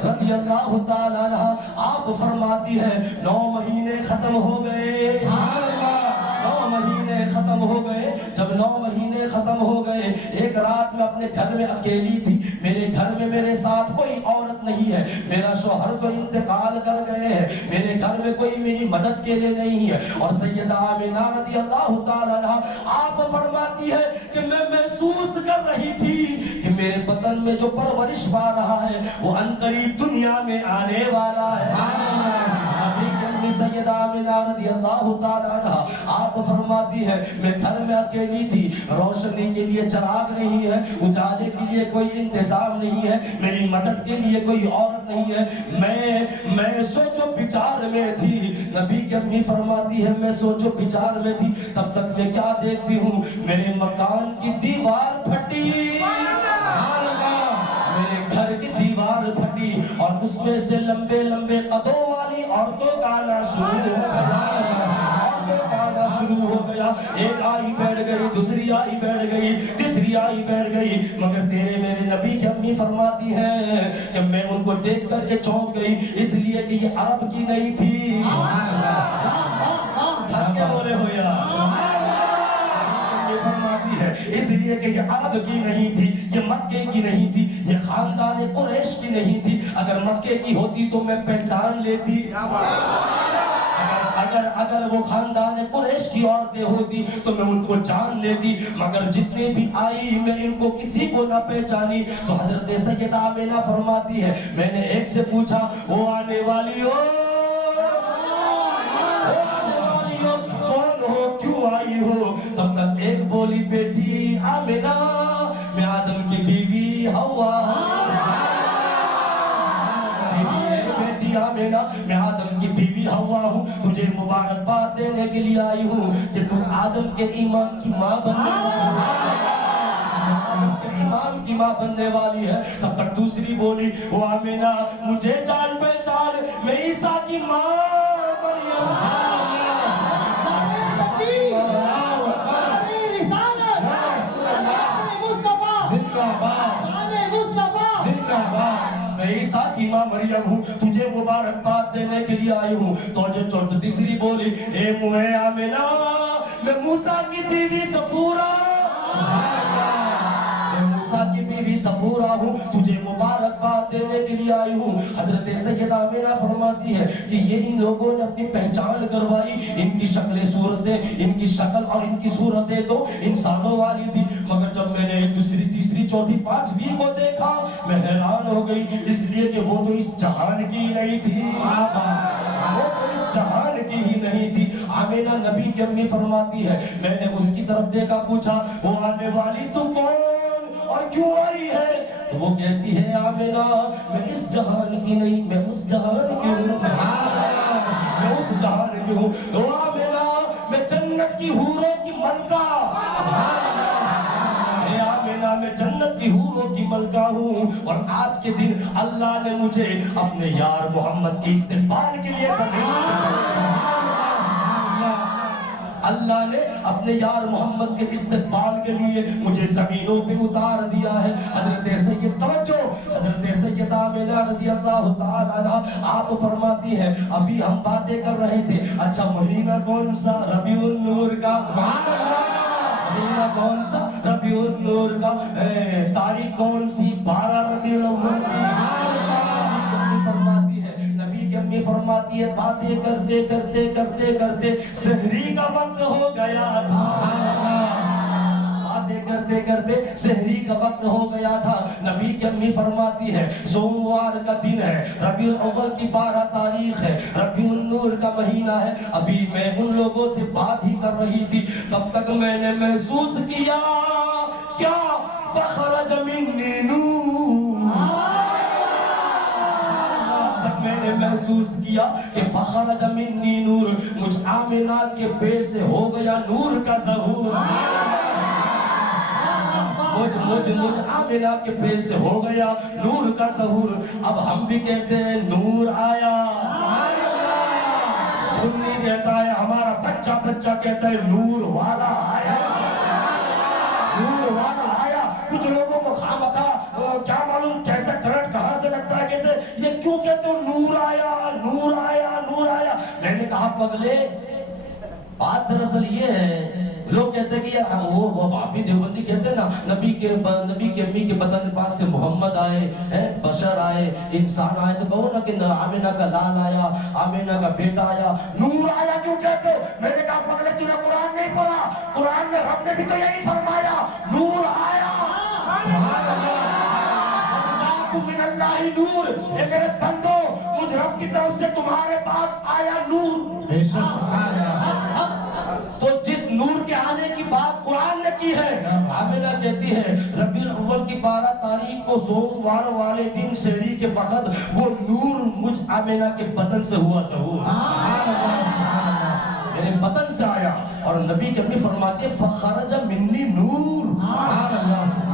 رضی اللہ تعالیٰ عنہ آپ فرماتی ہے 9 مہینے ختم ہو گئے، 9 مہینے ختم ہو گئے۔ جب 9 مہینے ختم ہو گئے، ایک رات میں اپنے گھر میں اکیلی تھی، میرے گھر میں میرے ساتھ کوئی عورت نہیں ہے، میرا شوہر تو انتقال کر گئے ہیں، میرے گھر میں کوئی میری مدد کے لیے نہیں ہے۔ اور سیدہ آمنہ رضی اللہ تعالیٰ عنہ آپ فرماتی ہے کہ میں محسوس کر رہی تھی کہ میرے بدن میں جو پرورش پا رہا ہے وہ عنقریب دنیا میں آنے والا ہے۔ سیدہ آمنہ رضی اللہ تعالیٰ عنہ آپ فرماتی ہے میں گھر میں اکیلی تھی، روشنی کے لیے چراغ نہیں ہے، اجالے کے لیے کوئی انتظام نہیں ہے، میری مدد کے لیے کوئی عورت نہیں ہے، میں سوچو بچار میں تھی۔ نبی کی امی فرماتی ہے میں سوچو بچار میں تھی، تب تک میں کیا دیکھتی ہوں، میرے مکان کی دیوار پھٹی، میرے گھر کی دیوار پھٹی اور اس میں سے لمبے لمبے قدوں والی عورتوں کا آنا شروع ہو گیا، ایک آئی بیٹھ گئی، دوسری آئی بیٹھ گئی، تیسری آئی بیٹھ گئی، مگر تیرے میرے نبی کی امی فرماتی ہے کہ میں ان کو دیکھ کر کے چونک گئی، اس لیے کہ یہ عرب کی نہیں تھی۔ تھک کے بولے ہو یار، فرماتی ہے اس لیے کہ یہ عرب کی نہیں تھی، یہ مکے کی نہیں تھی، یہ خاندان قریش کی نہیں تھی، اگر مکے کی ہوتی تو میں پہچان لیتی، اگر وہ خاندان قریش کی عورتیں ہوتی تو میں ان کو جان لیتی، مگر جتنے بھی آئی میں ان کو کسی کو نہ پہچانی۔ تو حضرت سیدہ آمنہ فرماتی ہے میں نے ایک سے پوچھا وہ آنے والی ہو، کون ہو، کیوں آئی ہو؟ تب تک ایک بولی بیٹی آمنہ میں آدم کی بیوی حوا، بیٹی آمنہ میں آدم کی بیوی حوا ہوں، تجھے مبارکباد دینے کے لیے آئی ہوں کہ تم آدم کے ایمان کی ماں بننے ایمان کی ماں بننے والی ہے۔ تب تک دوسری بولی وہ آمنہ مجھے جان پہچان، میں عیسیٰ کی ماں مریم میں عیسیٰ کی ماں مریم ہوں، تجھے مبارکباد دینے کے لیے آئی ہوں۔ تو جو تیسری بولی اے موئے آمنہ میں موسیٰ کی بیوی صفورہ، موسیٰ کی بیوی صفورہ ہوں، تجھے مبارکباد دینے کے لیے آئی ہوں۔ حضرت سیدہ آمنہ فرماتی ہے کہ یہ ان لوگوں نے اپنی پہچان کروائی، ان کی شکل صورتیں، ان کی شکل اور ان کی صورتیں تو انسانوں والی تھی، مگر جب میں نے دوسری تیسری چوتھی پانچویں کو دیکھا میں حیران ہو گئی، اس لیے کہ وہ تو اس جہان کی نہیں تھی، وہ تو اس جہان کی ہی نہیں تھی۔ آمنہ نبی کی امی فرماتی ہے میں نے اس کی طرف دیکھا، پوچھا وہ آنے والی تو کون اور کیوں آئی ہے؟ تو وہ کہتی ہے آمنہ میں اس جہان کی نہیں، میں اس جہان کی ہوں، میں اس جہان کی ہوں۔ تو آمنہ میں جنت کی حوروں کی ملکہ، اے آمنہ میں جنت کی حوروں کی ملکہ ہوں، اور آج کے دن اللہ نے مجھے اپنے یار محمد کے استقبال کے لیے اللہ نے اپنے یار محمد کے استقبال کے لیے مجھے زمینوں پہ اتار دیا ہے۔ حضرت سیدہ آمنہ رضی اللہ تعالیٰ عنہ آپ فرماتی ہے ابھی ہم باتیں کر رہے تھے، اچھا مہینہ کون سا؟ ربیع النور کا، مہینہ کون سا؟ ربیع النور کا، تاریخ کون سی؟ 12 ربیع الاول کی۔ امی فرماتی ہے باتیں کرتے کرتے کرتے کرتے سحری کا وقت ہو گیا تھا، باتیں کرتے کرتے سحری کا وقت ہو گیا تھا۔ نبی کی امی فرماتی ہے سوموار کا دن ہے، ربیع الاول کی 12 تاریخ ہے، ربیع النور کا مہینہ ہے، ابھی میں ان لوگوں سے بات ہی کر رہی تھی، تب تک میں نے محسوس کیا کیا فخرج منی نور، میں نے محسوس کیا کہ فخرج منی نور، مجھ آمنہ کے پیٹ سے ہو گیا نور کا ظہور، مجھ آمنہ کے پیٹ سے ہو گیا نور کا ظہور۔ اب ہم بھی کہتے ہیں نور آیا، سنی کہتا ہے، ہمارا بچہ کہتا ہے نور والا آیا، نور والا آیا۔ کچھ لوگوں کو خامخواہ کیا معلوم کیسا کرنٹ کہاں سے لگتا ہے، کہتے یہ کیوں کہتے ہو نور آیا نور آیا نور آیا؟ میں نے کہا پگلے بات دراصل یہ ہے، لوگ کہتے ہیں کہ یار وہ وہابی دیوبندی کہتے ہیں نا نبی کی امی کے بدن پاک سے محمد آئے، بشر آئے، انسان آئے، تو کہو نا کہ آمینہ کا لال آیا، آمینہ کا بیٹا آیا، نور آیا کیوں کہتے ہو؟ میں نے کہا پگلے تو نے قرآن نہیں پڑھا، قرآن میں رب نے بھی تو یہی فرمایا نور آیا، من اللہ نور، اے میرے بندو مجھ رب کی طرف سے تمہارے پاس آیا نور۔ تو جس نور کے آنے کی بات قرآن نے کی ہے، آمینہ کہتی ہے ربیع الاول کی 12 تاریخ کو سوموار والے دن شہری کے وقت وہ نور مجھ آمینہ کے بدن سے ہوا ظہور، میرے بدن سے آیا، اور نبی کی امی فرماتی ہے فخرج منی نور،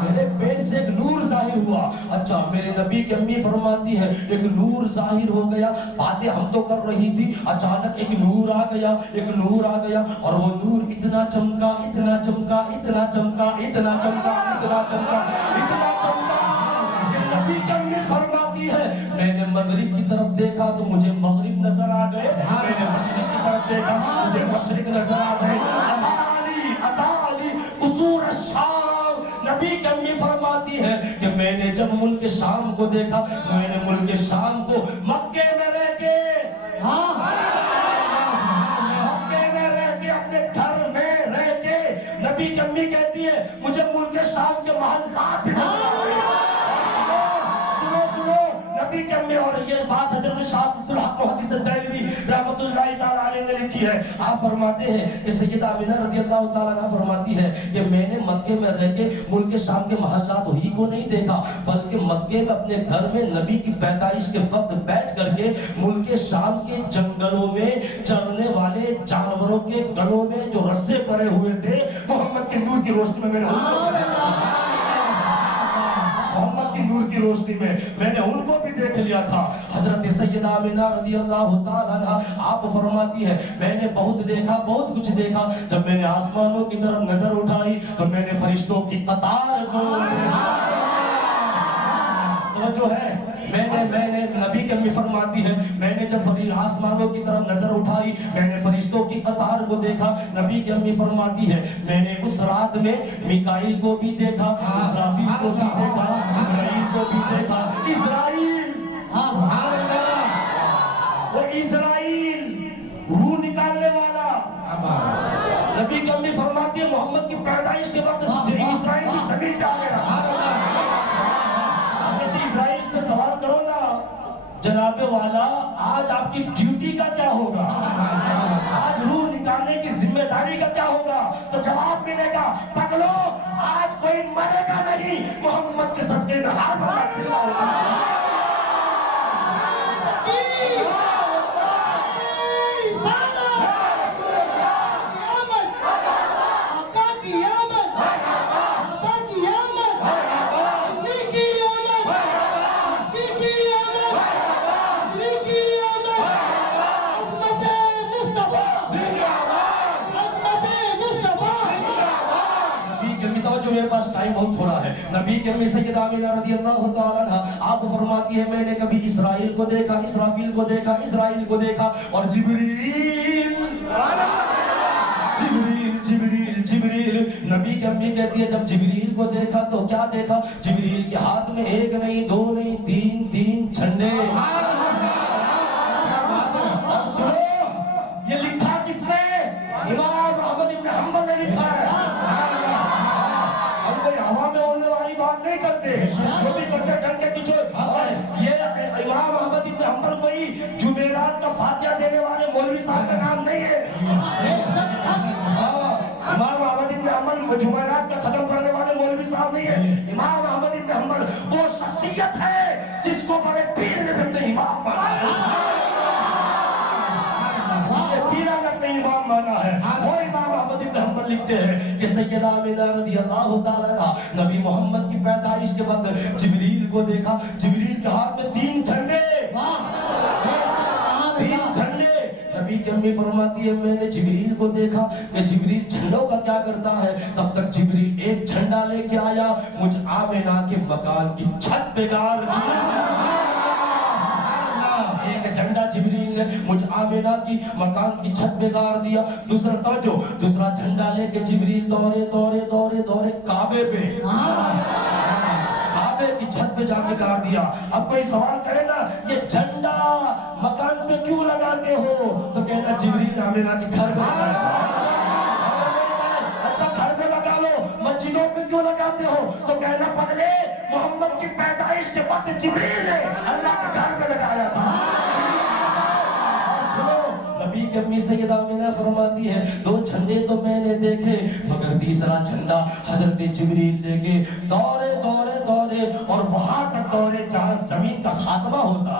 میرے پیٹ سے ایک نور ظاہر ہوا۔ اچھا میرے نبی کی امی فرماتی ہے ایک نور ظاہر ہو گیا، باتیں ہم تو کر رہی تھی، اچانک ایک نور آ گیا، ایک نور آ گیا، اور وہ نور اتنا چمکا اتنا چمکا اتنا چمکا اتنا چمکا اتنا چمکا اتنا چمکا کہ نبی کی امی فرماتی ہے میں نے مغرب کی طرف دیکھا تو مجھے مغرب نظر آ گئے، میں نے مشرق کی طرف دیکھا مجھے مشرق نظر آ گئے، عطا علی قصور الشام۔ نبی کی امی فرماتی ہے کہ میں نے جب ملک شام کو دیکھا، میں نے ملک شام کو مکے میں رہ کے اپنے گھر میں رہ کے، نبی کی امی کہتی ہے مجھے ملک شام کے محلات بھی نظر آ گئے۔ سنو نبی کے امی، اور یہ بات حضرت شاہ عبد الحق محدث دہلوی رحمۃ اللہ تعالی علیہ نے لکھی ہے۔ آپ فرماتے ہیں کہ سیدہ آمینہ رضی اللہ تعالیٰ عنہ فرماتی ہے کہ میں نے مکے میں رہ کے ملک شام کے محلات ہی کو نہیں دیکھا، بلکہ مکے میں اپنے گھر میں نبی کی پیدائش کے وقت بیٹھ کر کے ملک شام کے جنگلوں میں چرنے والے جانوروں کے گلوں میں جو رسے پڑے ہوئے تھے محمد کے نور کی روشنی میں میں نے ان کو محمد کی نور کی روشنی میں نے ان کو بھی دیکھ لیا تھا۔ حضرت سیدہ آمینہ رضی اللہ تعالیٰ عنہ آپ فرماتی ہے میں نے بہت دیکھا، بہت کچھ دیکھا، جب میں نے آسمانوں کی طرف نظر اٹھائی تو میں نے فرشتوں کی قطار کو جو ہے میں نے نبی کی امی فرماتی ہے میں نے جب آسمانوں کی طرف نظر اٹھائی میں نے فرشتوں کی قطار کو دیکھا۔ نبی کی امی فرماتی ہے میں نے اس رات میں میکائیل کو بھی دیکھا، اسرافیل کو بھی دیکھا، جبرائیل کو بھی دیکھا، اسرائیل وہ اسرائیل روح نکالنے والا۔ نبی کی امی فرماتی ہے محمد کی پیدائش کے وقت اسرائیل بھی زمین پہ آ گیا۔ اسرائیل سے سوال کرو نا جناب والا آج آپ کی ڈیوٹی کا کیا ہوگا، آج روح نکالنے کی ذمہ داری کا کیا ہوگا، تو جواب ملے گا پگلو آج کوئی مرے گا نہیں، محمد کے صدقے میں ہر بات زندہ ہوگا۔ جو میرے پاس ٹائم بہت تھوڑا ہے، نبی کی امی سیدہ آمینہ رضی اللہ تعالیٰ عنہ آپ فرماتی ہے میں نے کبھی اسرائیل کو دیکھا، اسرافیل کو دیکھا، اسرائیل کو دیکھا، اور جبریل نبی کی امی کہتی ہے جب جبریل کو دیکھا تو کیا دیکھا، جبریل کے ہاتھ میں ایک نہیں دو نہیں تین جھنڈے۔ اب سنو یہ لکھا کس نے؟ امام احمد بن حنبل نے لکھا ہے۔ ہم کوئی ہوا میں اڑنے والی بات نہیں کرتے، جو بھی کرتے ڈنڈے کے پیچھے۔ یہ امام احمد بن حنبل کوئی جمعرات کا فاتحہ دینے والے مولوی صاحب کا نام نہیں ہے۔ امام احمد بن حنبل جمعرات کا ختم کرنے والے مولوی صاحب نہیں ہے۔ امام احمد بن حنبل وہ شخصیت ہے جس کو بڑے پیر نے بھی اپنے امام مانا ہے، امام مانا ہے۔ وہ امام احمد بن حنبل لکھتے ہیں کہ سیدہ آمینہ رضی اللہ تعالیٰ عنہ نبی محمد کی پیدائش کے وقت جبریل کو دیکھا، جبریل کے ہاتھ میں 3 جھنڈے، 3 جھنڈے۔ نبی کی امی فرماتی ہے میں نے جبریل کو دیکھا کہ جبریل جھنڈوں کا کیا کرتا ہے، تب تک جبریل ایک جھنڈا لے کے آیا، مجھ آمنہ کے مکان کی چھت پہ گاڑ دیا۔ ایک جھنڈا جبریل نے مجھ آمنہ کی مکان کی چھت پہ گاڑ دیا، دوسرا جھنڈا لے کے جبریل دورے کعبے پہ، کعبے کی چھت پہ جا کے گاڑ دیا۔ اب کوئی سوال کرے نا یہ جھنڈا مکان پہ کیوں لگاتے ہو، تو کہنا جبریل آمنہ کے گھر پہ لگایا۔ اچھا گھر پہ لگا لو، مسجدوں پہ کیوں لگاتے ہو، تو کہنا پگلے محمد کی پیدائش کے وقت جبریل نے اللہ کے گھر پہ لگایا تھا۔ نبی کی امی سیدہ آمنہ فرماتی ہے 2 جھنڈے تو میں نے دیکھے، مگر تیسرا جھنڈا حضرت جبریل لے کے دورے اور وہاں تک دورے جہاں زمین کا خاتمہ ہوتا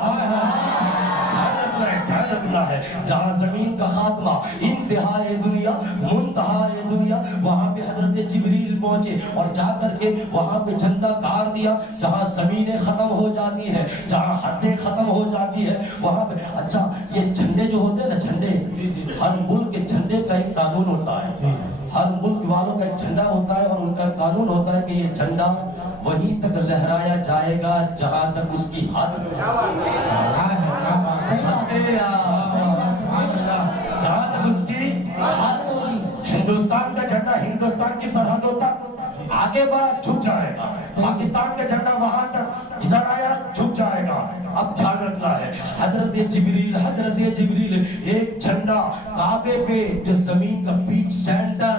ہے، جہاں زمین کا خاتمہ، انتہائے دنیا، منتہائے دنیا، وہاں پہ حضرت جبریل پہنچے اور جا کر کے وہاں پہ جھنڈا گاڑ دیا، جہاں زمینیں ختم ہو جاتی ہیں، جہاں حدیں ختم ہو جاتی ہے وہاں پہ۔ اچھا یہ جھنڈے جو ہوتے ہیں نا، جھنڈے ہر ملک کے جھنڈے کا ایک قانون ہوتا ہے، ہر ملک والوں کا ایک جھنڈا ہوتا ہے اور ان کا قانون ہوتا ہے کہ یہ جھنڈا وہیں تک لہرایا جائے گا جہاں تک اس کی حد، جہاں تک اس کی حد۔ ہندوستان کا جھنڈا ہندوستان کی سرحدوں تک آگے بڑھا جھک جائے گا، پاکستان کا جھنڈا وہاں تک ادھر آیا جھک جائے گا۔ اب دھیان رکھنا ہے، حضرت جبریل ایک جھنڈا کعبے پہ جو زمین کا بیچ سینٹر،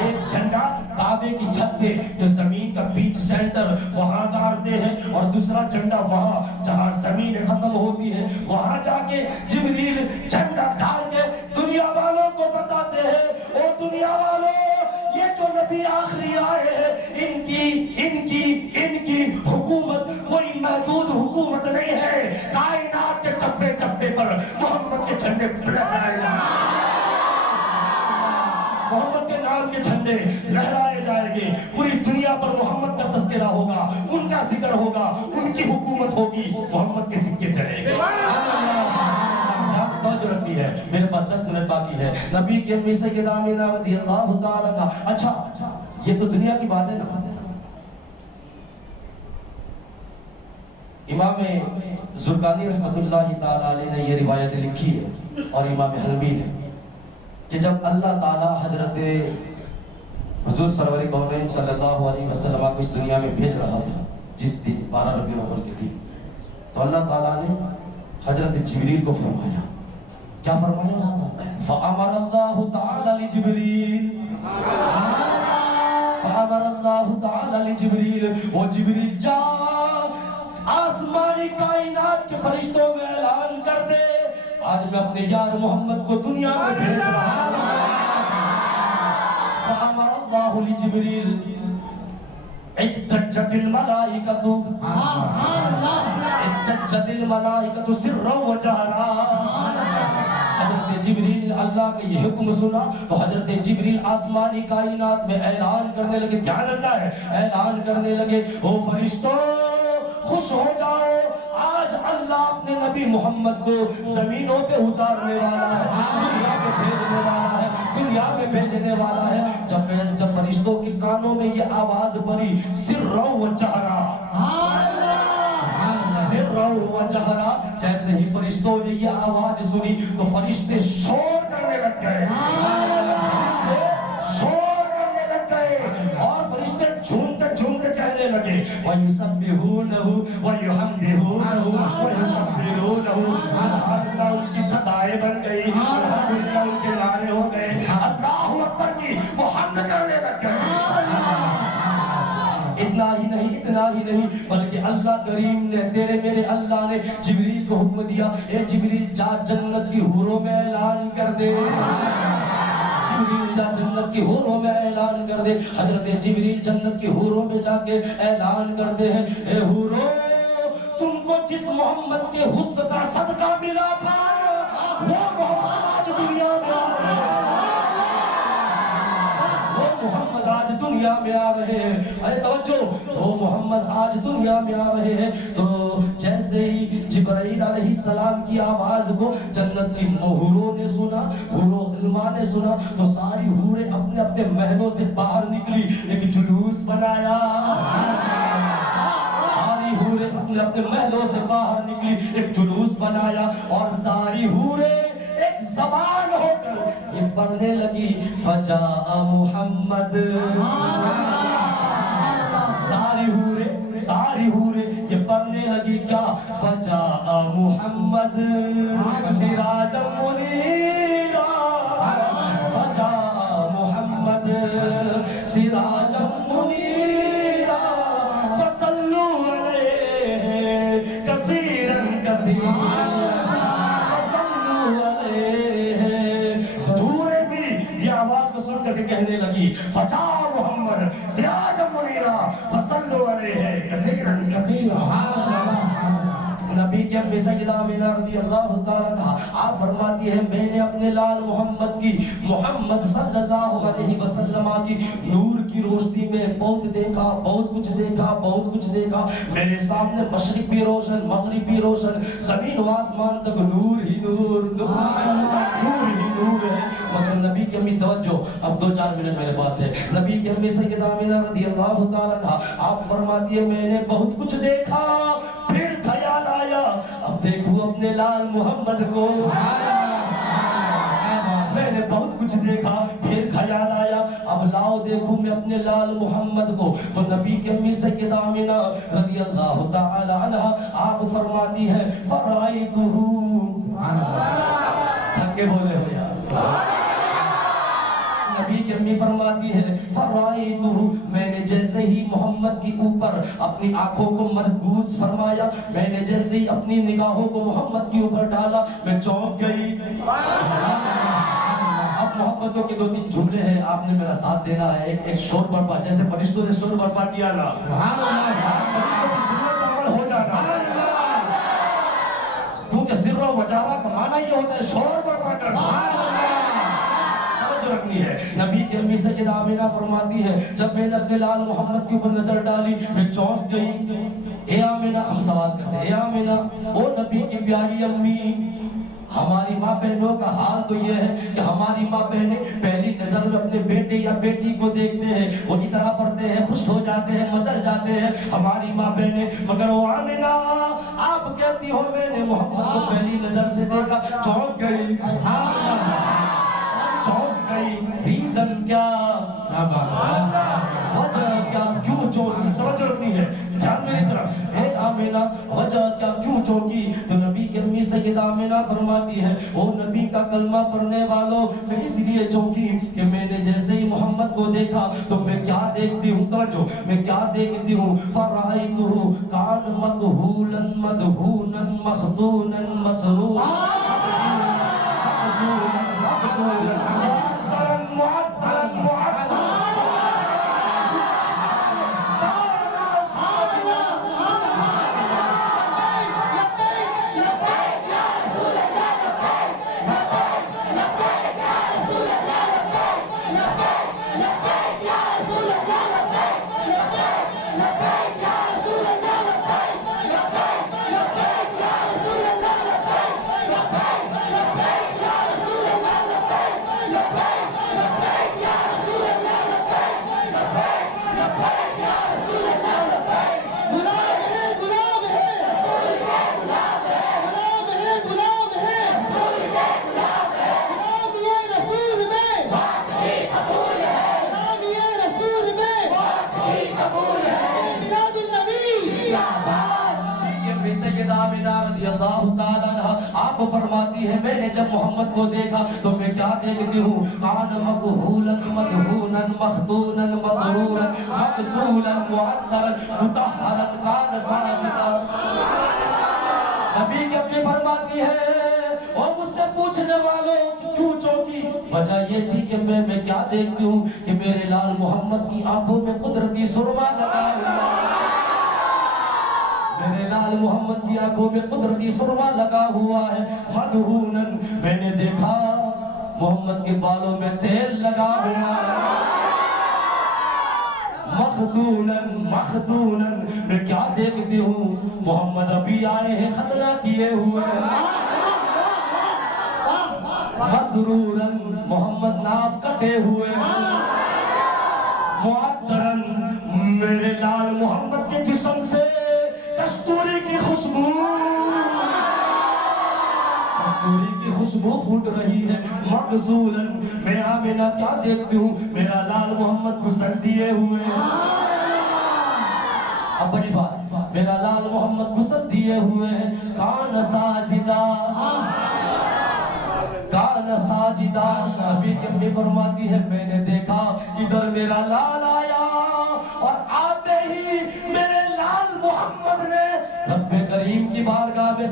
ایک جھنڈا کعبے کی چھت پہ جو زمین کا بیچ سینٹر وہاں گاڑتے ہیں، اور دوسرا جھنڈا وہاں جہاں زمین ختم ہوتی ہے وہاں جا کے جبریل جھنڈا گاڑ کے دنیا والوں کو بتاتے ہیں او دنیا والوں یہ جو نبی آخری آئے ہیں ان کی حکومت کوئی محدود حکومت نہیں ہے، کائنات کے چپے چپے پر محمد کے جھنڈے لہرائے جائیں گے، محمد کے نام کے جھنڈے لہرائے جائیں گے، پوری دنیا پر محمد کا تذکرہ ہوگا، ان کا ذکر ہوگا، ان کی حکومت ہوگی، محمد کے سکے چلیں گے۔ توجہ رکھنی ہے، میرے پاس 10 منٹ باقی ہے۔ نبی کی امی سیدہ آمنہ رضی اللہ تعالیٰ عنہا، اچھا یہ تو دنیا کی بات ہے نا، امام زرقانی رحمت اللہ تعالیٰ علیہ نے یہ روایت لکھی ہے اور امام حلبی نے کہ جب اللہ تعالیٰ حضرت حضور سرور کونین صلی اللہ علیہ وسلم کو اس دنیا میں بھیج رہا تھا، جس دن 12 ربیع الاول کے دن، تو اللہ تعالیٰ نے حضرت جبریل کو فرمایا، کیا فرمایا؟ فَأَمَرَ اللَّهُ تَعَالَى لِجِبْرِيلِ، فَأَمَرَ اللَّهُ تَعَالَى لِجِبْرِيلِ، وہ جبریل جا آسمانی کائنات کے فرشتوں میں اعلان کر دے آج میں اپنے یار محمد کو دنیا میں بھیج رہا ہوں۔ فَأَمَرَ اللَّهُ لِجِبْرِيلِ اِتَّجَّتِ الْمَلَائِكَةُ سِرًّا وَجَهْرًا۔ حضرت جبریل اللہ کا یہ حکم سنا تو حضرت جبریل آسمانی کائنات میں اعلان کرنے لگے، دھیان رکھنا ہے، اعلان کرنے لگے او فرشتوں خوش ہو جاؤ، آج اللہ اپنے نبی محمد کو زمینوں پہ اتارنے والا ہے، دنیا میں بھیجنے والا ہے، دنیا میں بھیجنے والا ہے۔ جب فرشتوں کے کانوں میں یہ آواز پڑی سرًّا وجہرا، سرًّا وجہرا، جیسے ہی فرشتوں نے یہ آواز سنی تو فرشتے شور کرنے لگ گئے، فرشتے شور کرنے لگ گئے اور فرشتے جھومتے جھومتے کہنے لگے وَيُسَبِّحُونَهُ وَيُحَمْدِهُونَهُ وَيُكَبِّرُونَهُ، سبحان اللہ ان کی صدائیں بن گئی، الحمدللہ ان کے نعرے ہو گئے، اللہ اکبر کی وہ حمد کرنے لگ گئے۔ اتنا ہی نہیں بلکہ اللہ کریم نے تیرے میرے اللہ نے جبریل کو حکم دیا، اے جبریل جا جنت کی حوروں میں اعلان کر دے، جبریل جا جنت کی حوروں میں اعلان کر دے۔ حضرت جبریل جنت کی حوروں میں جا کے اعلان کرتے ہیں اے حوروں تم کو جس محمد کے حسن کا صدقہ ملا تھا وہ محمد آج دنیا میں آ رہے ہیں، وہ محمد آج دنیا میں آ رہے ہیں، اے توجہ وہ محمد آج دنیا میں آ رہے ہیں۔ تو جیسے ہی جبرائیل علیہ السلام کی آواز کو جنت کی حوروں نے سنا، حوروں غلماں نے سنا تو ساری حوریں اپنے اپنے محلوں سے باہر نکلی، ایک جلوس بنایا، ساری حوریں اپنے اپنے محلوں سے باہر نکلی، ایک جلوس بنایا اور ساری حوریں ایک زبان ہو کر یہ پڑھنے لگی فجاء محمد، ساری حوریں یہ پڑھنے لگی کیا فجاء محمد سراجا منیرا، فجاء محمد سراجا منیرا فصلوا علیہ کثیرا کثیرا، فصلوا علیہ، حوریں بھی یہ آواز کو سن کر کے کہنے لگی فجاء محمد سراجا منیرا فصلوا علیہ کثیرا کثیرا۔ نبی کے امی سیدہ آمینہ رضی اللہ تعالیٰ عنہ آپ فرماتی ہے میں نے اپنے لال محمد کی، محمد صلی اللہ علیہ وسلم کی نور کی روشنی میں بہت دیکھا، بہت کچھ دیکھا، بہت کچھ دیکھا، میرے سامنے مشرق بھی روشن، مغرب بھی روشن، زمین و آسمان تک نور ہی نور، نور ہی نور ہے۔ مگر نبی کی امی توجہ، اب 2-4 منٹ میرے پاس ہے، نبی کی امی سیدہ آمینہ رضی اللہ تعالیٰ عنہ آپ فرماتی ہے میں نے بہت کچھ دیکھا، پھر خیال آیا اب دیکھوں اپنے لال محمد کو، میں نے بہت کچھ دیکھا پھر خیال آیا اب لاؤ دیکھوں میں اپنے لال محمد کو، تو نبی کی امی سیدہ آمینہ رضی اللہ تعالی عنہ آپ فرماتی ہے فرائیتہ، تھک کے بولے ہو یار، نبی کی امی فرماتی ہے فرائیتہ، میں نے جیسے ہی محمد کی اوپر اپنی آنکھوں کو مرکوز فرمایا، میں نے جیسے ہی اپنی نگاہوں کو محمد کی اوپر ڈالا میں چونک گئی۔ اب محبتوں کے 2-3 جملے ہیں، آپ نے میرا ساتھ دینا ہے، ایک شور برپا، جیسے فرشتوں نے شور برپا کیا نا، فرشتوں کی سنت پر عمل ہو جانا، کیونکہ سر و وجارہ کا معنی یہ ہوتا ہے شور برپا کرنا، رکھنی ہے۔ نبی کی امی سیدہ آمینہ فرماتی ہے جب میں نے اپنے لال محمد کے اوپر نظر ڈالی میں چونک گئی۔ اے آمینہ، ہم سوال کرتے ہیں اے آمینہ او نبی کی پیاری امی، ہماری ماں بہنوں کا حال تو یہ ہے کہ ہماری ماں بہنیں پہلی نظر میں اپنے بیٹے یا بیٹی کو دیکھتے ہیں، وہ اتنا پڑھتے ہیں، خوش ہو جاتے ہیں، مچل جاتے ہیں ہماری ماں بہنیں، مگر وہ آمینہ آپ کہتی ہو میں نے محمد کو پہلی نظر سے دیکھا چونک گئی، چونک گئی، ریزن کیا، وجہ کیا، کیوں چونکی، توجہ رکھنی ہے، دھیان میری طرف، اے آمینہ وجہ کیا، کیوں چونکی، تو نبی کی امی سیدہ آمینہ فرماتی ہے او نبی کا کلمہ پڑھنے والوں میں اس لیے چونکی کہ میں نے جیسے ہی محمد کو دیکھا تو میں کیا دیکھتی ہوں، توجہ، میں کیا دیکھتی ہوں، فرائیتہ کان مکہولا مدہونا مخدونا مسرورا آپ فرماتی ہے میں نے جب محمد کو دیکھا تو میں کیا دیکھتی ہوں، کان مکہولا مدہونا مخدونا مسرورا مغسولا معطرا مطہرا کان ساجدا۔ نبی کی امی فرماتی ہے اور مجھ سے پوچھنے والوں کیوں چونکی، وجہ یہ تھی کہ میں کیا دیکھتی ہوں کہ میرے لال محمد کی آنکھوں میں قدرتی سرما لگا ہوا، میرے لال محمد کی آنکھوں میں قدرتی سرما لگا ہوا ہے، مدہونن میں نے دیکھا محمد کے بالوں میں تیل لگا ہوا ہے، مخدونن مخدونن، میں کیا دیکھتی ہوں؟ محمد ابھی آئے ہیں ختنہ کیے ہوئے، مسرورن محمد ناف کٹے ہوئے، معطرن میرے لال محمد کے جسم سے کستوری کی خوشبو پھوٹ رہی ہے، مغزولن میں آمینہ کیا دیکھتی ہوں؟ میرا لال محمد غسل دیے ہوئے، اب بڑی بات، میرا لال محمد غسل دیے ہوئے ہیں، کان ساجدہ کان ساجدہ، نبی کی امی فرماتی ہے میں نے دیکھا ادھر میرا لال آیا اور آتے ہی میرے لال محمد نے رب کریم کی بارگاہ میں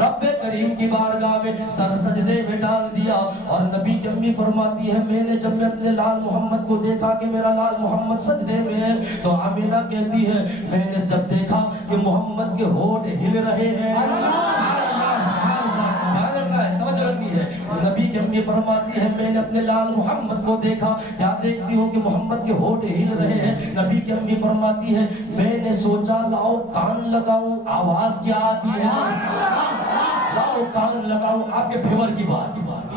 رب کریم کی بارگاہ میں سر سجدے میں ڈال دیا، اور نبی کی امی فرماتی ہے میں نے جب میں اپنے لال محمد کو دیکھا کہ میرا لال محمد سجدے میں ہے تو آمینہ کہتی ہے میں نے جب دیکھا کہ محمد کے ہونٹ ہل رہے ہیں، توجہ رکھنی ہے، نبی کی امی فرماتی ہے میں نے اپنے لال محمد کو دیکھا، کیا دیکھتی ہوں کہ محمد کے ہونٹ ہل رہے ہیں، نبی کی امی فرماتی ہے میں نے سوچا لاؤ کان لگاؤں آواز کیا آتی ہے، لاؤ کان لگاؤں، آپ کے پھیور کی بات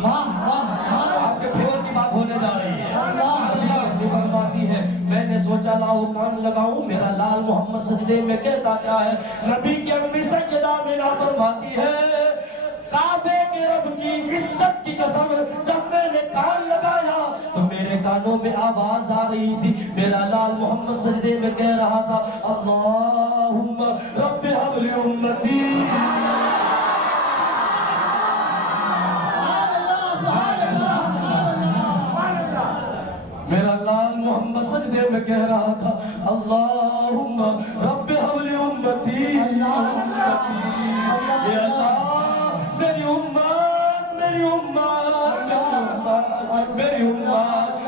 آپ کے پھیور کی بات ہونے جا رہی ہے، نبی کی امی فرماتی ہے میں نے سوچا لاؤ کان لگاؤں میرا لال محمد سجدے میں کہتا کیا ہے، نبی کی امی سیدہ آمینہ فرماتی ہے کعبے کے رب کی عزت کی قسم جب میں نے کان لگایا تو میرے کانوں میں آواز آ رہی تھی، میرا لال محمد سجدے میں کہہ رہا تھا اللہم رب حب لی امتی، میرا لال محمد سجدے میں کہہ رہا تھا اللہم رب حب لی امتی، اے اللہ میری امت میری امت میری امت،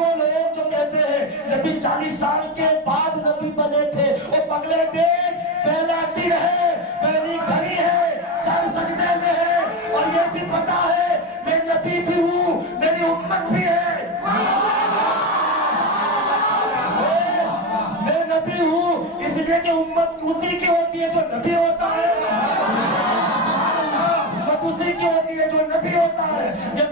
وہ لوگ جو کہتے ہیں نبی 40 سال کے بعد نبی بنے تھے، وہ پگلے دیکھ پہلا دن ہے پہلی گھڑی ہے سر سجدے میں ہے، اور یہ بھی پتا ہے میں نبی بھی ہوں میری امت بھی ہے، میں نبی ہوں اس لیے کہ امت اسی کی ہوتی ہے جو نبی ہوتا ہے، اسی کی ہوتی ہے جو نبی ہوتا ہے، یہ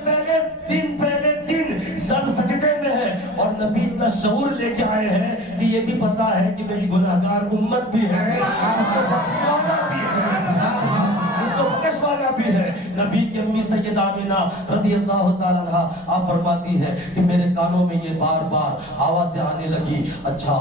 پہلے دن سر سجدے میں ہے، اور نبی اتنا شعور لے کے آئے ہیں کہ یہ بھی پتا ہے کہ میری گناہگار امت بھی ہے، اس کو بخشوانا بھی ہے، اس کو بخشوانا بھی ہے، نبی کی امی سیدہ آمینہ رضی اللہ تعالیٰ عنہ آپ فرماتی ہے کہ میرے کانوں میں یہ بار بار آوازیں آنے لگی، اچھا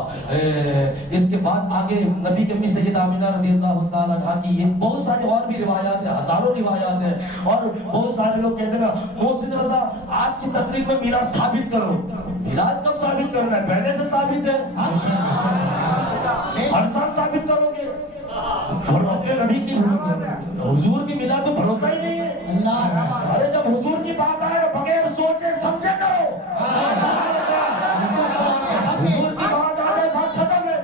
اس کے بعد آگے نبی کی امی سیدہ آمینہ رضی اللہ تعالیٰ عنہ کی یہ بہت ساری اور بھی روایات ہیں، ہزاروں روایات ہیں، اور بہت سارے لوگ کہتے ہیں نا محسن رضا آج کی تقریب میں میراث ثابت کرو، میراث کب ثابت کرنا ہے؟ پہلے سے ثابت ہے، ہر سال ثابت کرو گے، اور اپنے نبی کی حضور کی میلاد میں بھروسہ ہی نہیں ہے، ارے جب حضور کی بات آئے تو بغیر سوچے سمجھے کرو، حضور کی بات آ جائے بات ختم ہے،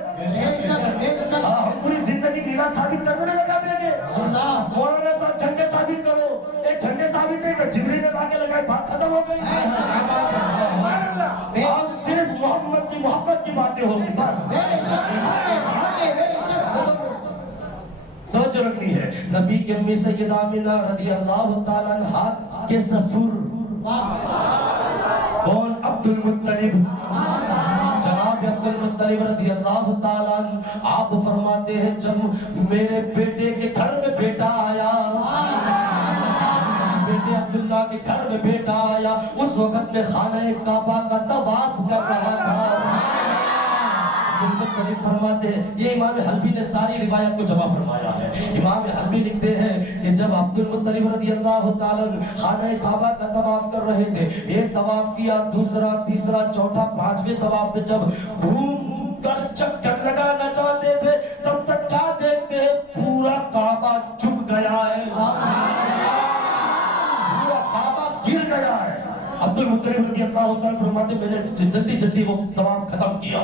ہم پوری زندگی میلاد ثابت کرنے میں لگا دیں گے، مولانا صاحب جھنڈے ثابت کرو، ایک جھنڈے ثابت نہیں کر جبریل نے لا کے لگائے بات ختم ہو گئی، اب صرف محمد کی محبت کی باتیں ہوگی بس، توجہ رکھنی ہے، نبی کی امی سیدہ آمینہ رضی اللہ تعالیٰ عنہ کے سسر کون؟ عبد المطلب، جناب عبد المطلب رضی اللہ تعالیٰ عنہ، آپ فرماتے ہیں جب میرے بیٹے کے گھر میں بیٹا آیا، بیٹے عبداللہ کے گھر میں بیٹا آیا، اس وقت میں خانہ کعبہ کا طواف کر رہا تھا، فرماتے ہیں یہ امام حلبی نے ساری روایت کو جمع فرمایا ہے، امام حلبی لکھتے ہیں کہ جب عبد المطلب رضی اللہ تعالیٰ خانہ کعبہ کا طواف کر رہے تھے، ایک طواف کیا، دوسرا، تیسرا، چوتھا، پانچویں طواف پہ جب گھوم کر چکر لگانا چاہتے تھے تب تک کیا دیکھتے ہیں؟ پورا کعبہ جھک گیا ہے، پورا کعبہ گر گیا ہے۔ عبد المطلب رضی اللہ تعالیٰ فرماتے میں نے جلدی وہ طواف ختم کیا.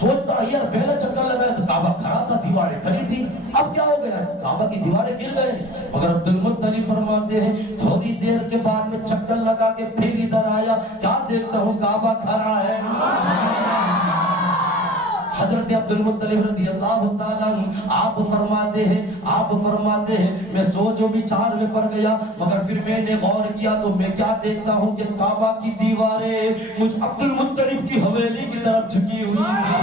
سوچتا یار پہلا چکر لگایا تو کعبہ کھڑا تھا, دیواریں کھڑی تھی, اب کیا ہو گیا, کعبہ کی دیواریں گر گئے. مگر عبد المطلب فرماتے ہیں تھوڑی دیر کے بعد میں چکر لگا کے پھر ادھر آیا, کیا دیکھتا ہوں کعبہ کھڑا ہے. حضرت عبد المطلب رضی اللہ تعالیٰ آپ فرماتے ہیں میں سوچو بھی چار میں پڑ گیا, مگر پھر میں نے غور کیا تو میں کیا دیکھتا ہوں کہ کعبہ کی دیواریں مجھ عبد المطلب کی حویلی کی طرف جھکی ہوئی تھی.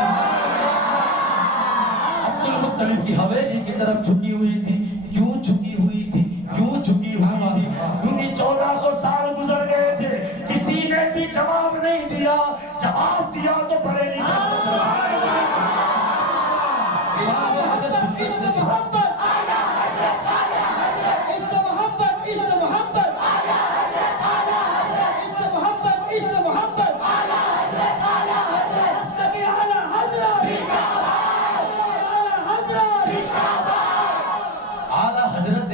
عبد المطلب کی حویلی کی طرف جھکی ہوئی تھی. کیوں جھکی ہوئی تھی, کیوں جھکی ہوئی تھی؟ کیونکہ 1400 سال گزر گئے تھے, کسی نے بھی جواب نہیں دیا. جواب دیا تو بریلی کا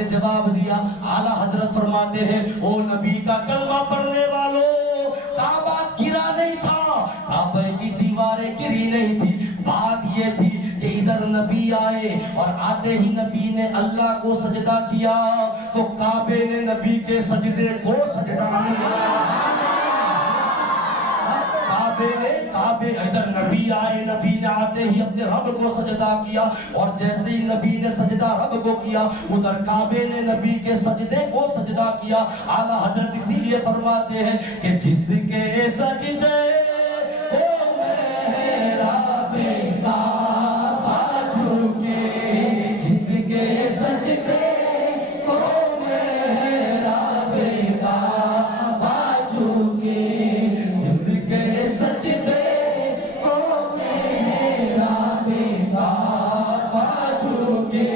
جواب دیا. اعلیٰ حضرت فرماتے ہیں او نبی کا کلمہ پڑھنے والوں, کعبہ گرا نہیں تھا, کعبہ کی دیواریں گری نہیں تھی. بات یہ تھی کہ ادھر نبی آئے اور آتے ہی نبی نے اللہ کو سجدہ کیا تو کعبے نے نبی کے سجدے کو سجدہ کیا. کعبے ادھر نبی آئے, نبی نے آتے ہی اپنے رب کو سجدہ کیا, اور جیسے ہی نبی نے سجدہ رب کو کیا ادھر کعبے نے نبی کے سجدے کو سجدہ کیا. اعلیٰ حضرت اسی لیے فرماتے ہیں کہ جس کے سجدے کو محراب کعبہ جھکے, جس کے سجدے کو محراب کعبہ جھکے, جس کے سجدے کو محراب کعبہ جھکے,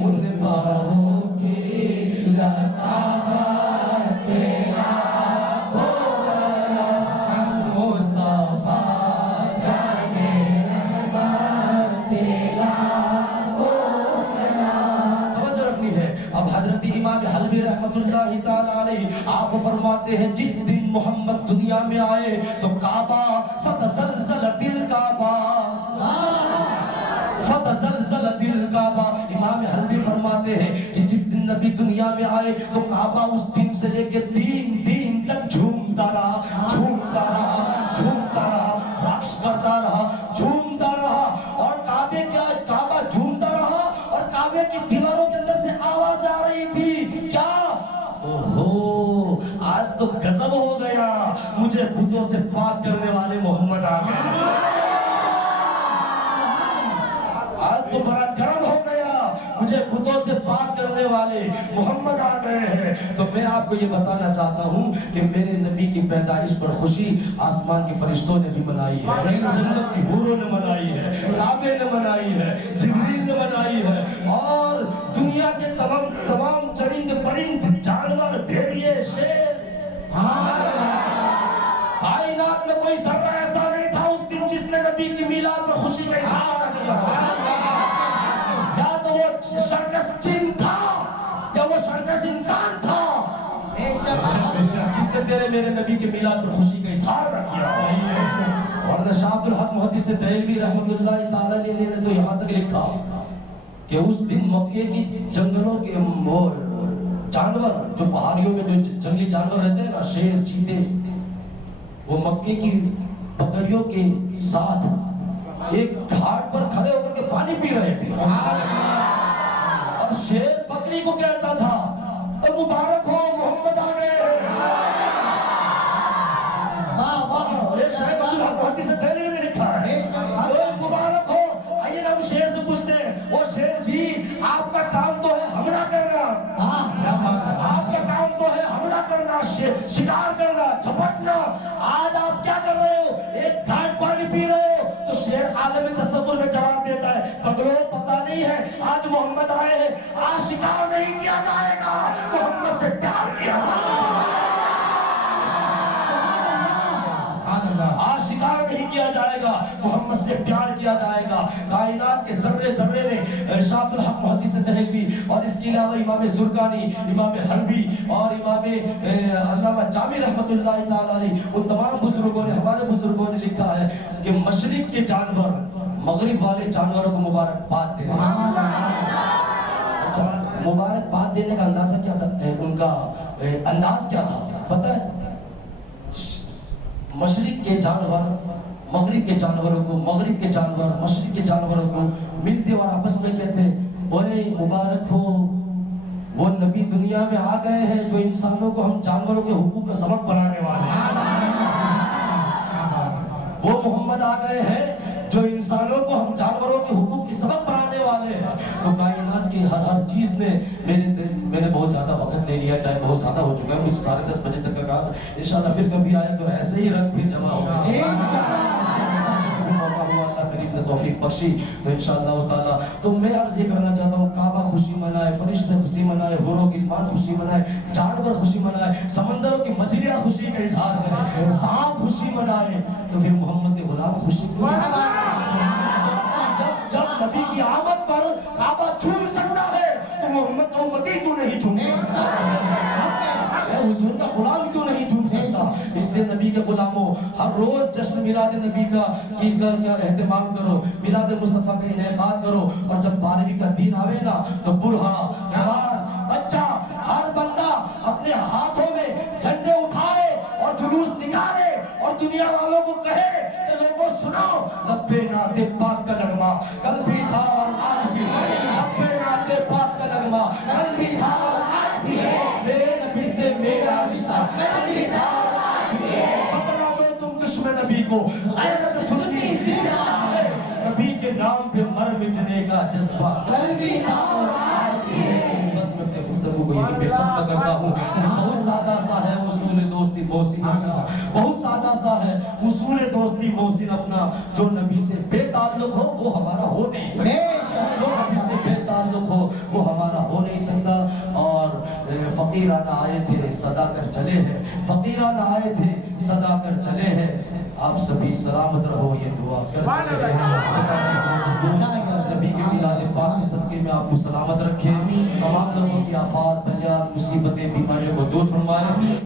ان باہوں کی لطافت تیرا ہو سلام مصطفیٰ جانے رحمت تیرا ہو سلام. توجہ رکھنی ہے. اب حضرت امام حلبی رحمت اللہ تعالیٰ علیہ آپ فرماتے ہیں جس دن محمد دنیا میں آئے تو کعبہ فتزلزلت الکعبہ, فتزلزلت الکعبہ. امام حلبی فرماتے ہیں کہ جس دن نبی دنیا میں آئے تو کعبہ اس دن سے لے کے 3 دن تک جھومتا رہا, جھومتا رہا, جھومتا رہا, رقص کرتا رہا, جھومتا رہا, اور کعبہ جھومتا رہا, اور کعبے کی دیواروں کے اندر سے آواز آ رہی تھی کیا, اوہو آج تو غضب ہو گیا, مجھے بتوں سے پاک کرنے والے محمد آ گئے, آج تو بڑا گرم ہو گیا, مجھے بتوں سے پاک کرنے والے محمد آ گئے ہیں. تو میں آپ کو یہ بتانا چاہتا ہوں کہ میرے نبی کی پیدائش پر خوشی آسمان کے فرشتوں نے بھی منائی ہے, جنت کی حوروں نے منائی ہے, کعبے نے منائی ہے, جبریل نے منائی ہے, اور دنیا کے تمام چرند پرند جانور, بھیڑیے, شیر, کائنات میں کوئی ذرہ ایسا نہیں تھا اس دن جس نے نبی کی میلاد پر خوشی کا اظہار نہ کیا ہو. یا تو وہ شرکس جن تھا یا وہ شرکس انسان تھا جس نے تیرے میرے نبی کے میلاد پر خوشی کا اظہار نہ کیا ہو. اور شاہ عبد الحق محدث دہلوی رحمت اللہ تعالیٰ نے تو یہاں تک لکھا کہ اس دن مکے کی جنگلوں کے وہ جانور, جو پہاڑیوں میں جو جنگلی جانور رہتے ہیں نا, شیر, چیتے, وہ مکے کی بکریوں کے ساتھ ایک گھاٹ پر کھڑے ہو کر کے پانی پی رہے تھے, اور شیر بکری کو کہتا تھا مبارک ہو محمد آ گئے. شاید عبد الحق محدث دہلوی نے لکھا ہے مبارک ہو. آئیے نا ہم شیر سے پوچھتے ہیں, وہ شیر جی آپ کا کام تو ہے حملہ کرنا, آپ کا کام تو ہے حملہ کرنا, شکار کرنا, جھپٹنا, آج آپ کیا کر رہے ہو, ایک گھاٹ پانی پی رہے ہو. تو شیر عالم تصور میں جواب دیتا ہے پگلو پتہ نہیں ہے آج محمد آئے ہیں, آج شکار نہیں کیا جائے گا, محمد سے پیار کیا جائے گا, آج شکار نہیں کیا جائے جائے گا، محمد سے پیار کیا جائے گا. کائنات کے ذرے ذرے نے شاہ الحق محدث دہلوی اور اس کے علاوہ امام زرقانی، امام حلبی اور امام علامہ جامی رحمۃ اللہ تعالی علیہ، ان تمام بزرگوں نے، ہمارے بزرگوں نے لکھا ہے کہ مشرق کے جانور مغرب والے جانوروں کو مبارکباد دے. اچھا، مبارکباد دینے کا اندازہ کیا تھا؟ ان کا انداز کیا تھا پتہ ہے؟ مشرق کے جانور مغرب کے جانوروں کو، مغرب کے جانور مشرق کے جانوروں کو ملتے اور آپس میں کہتے اوے مبارک ہو، وہ نبی دنیا میں آ گئے ہیں جو انسانوں کو ہم جانوروں کے حقوق کا سبق بنانے والے ہیں. وہ محمد آ گئے ہیں جو انسانوں کو ہم جانوروں کے حقوق کی سبق بنانے والے ہیں. تو کائنات کی ہر چیز نے میں نے بہت زیادہ وقت لے لیا، ٹائم بہت زیادہ ہو چکا ہے، مجھے 10:30 بجے تک کا کام. انشاءاللہ پھر کبھی آئے تو ایسے ہی رنگ پھر جمع ہوگا. اللہ کریم نے توفیق بخشی تو انشاءاللہ تعالی. تو میں عرض یہ کرنا چاہتا ہوں، کعبہ خوشی منائے، فرشتے خوشی منائے، حور و غلمان خوشی منائے، جانور خوشی منائے، سمندروں کی مچھلیاں خوشی کا اظہار کریں، سانپ خوشی منائے، تو پھر محمد کے غلام خوشی کیوں نہیں؟ جب نبی کی آمد پر کعبہ جھوم سکتا ہے تو محمد کا امتی کیوں نہیں جھوم سکتا؟ حضور کا غلام کیوں نہیں جھوم سکتا؟ اس لیے نبی کے غلاموں ہر روز جشن میلاد نبی کا اہتمام کرو، میلاد مصطفیٰ کا انعقاد کرو. اور جب 12ویں کا دن آوے نا تو بوڑھا جوان بچہ ہر بندہ اپنے ہاتھوں میں جھنڈے اٹھائے اور جلوس نکالے اور دنیا والوں کو کہے کہ لوگوں سنو، لبے نعت پاک کا نغمہ کل بھی تھا اور آج بھی ہے. لبے نعت پاک کا نغمہ کل بھی تھا اور آج بھی ہے. میرے نبی سے میرا رشتہ کل بھی تھا اور آج بھی ہے. پکڑا دو تم دشمن نبی کو، غیرت سنی زندہ ہے. نبی کے نام پہ مر مٹنے کا جذبہ کل بھی تھا اور آج بھی ہے. بس میں اپنے گفتگو کو یہیں پہ ختم کرتا ہوں. بہت سادہ سا ہے اصول دوستی محسن اپنا، بہت سادہ سا ہے اصول دوستی محسن اپنا. جو نبی سے بے تعلق ہو وہ ہمارا ہو نہیں سکتا، جو نبی سے بے تعلق ہو وہ ہمارا ہو نہیں سکتا. اور فقیران آئے تھے صدا کر چلے ہیں، فقیران آئے تھے صدا کر چلے ہیں. آپ سبھی سلامت رہو، یہ دعا کرتے رہے. نبی کے میلاد پاک کے صدقے میں آپ کو سلامت رکھے، تمام لوگوں کی آفات بلیات مصیبتیں بیماریوں کو دور فرمائے.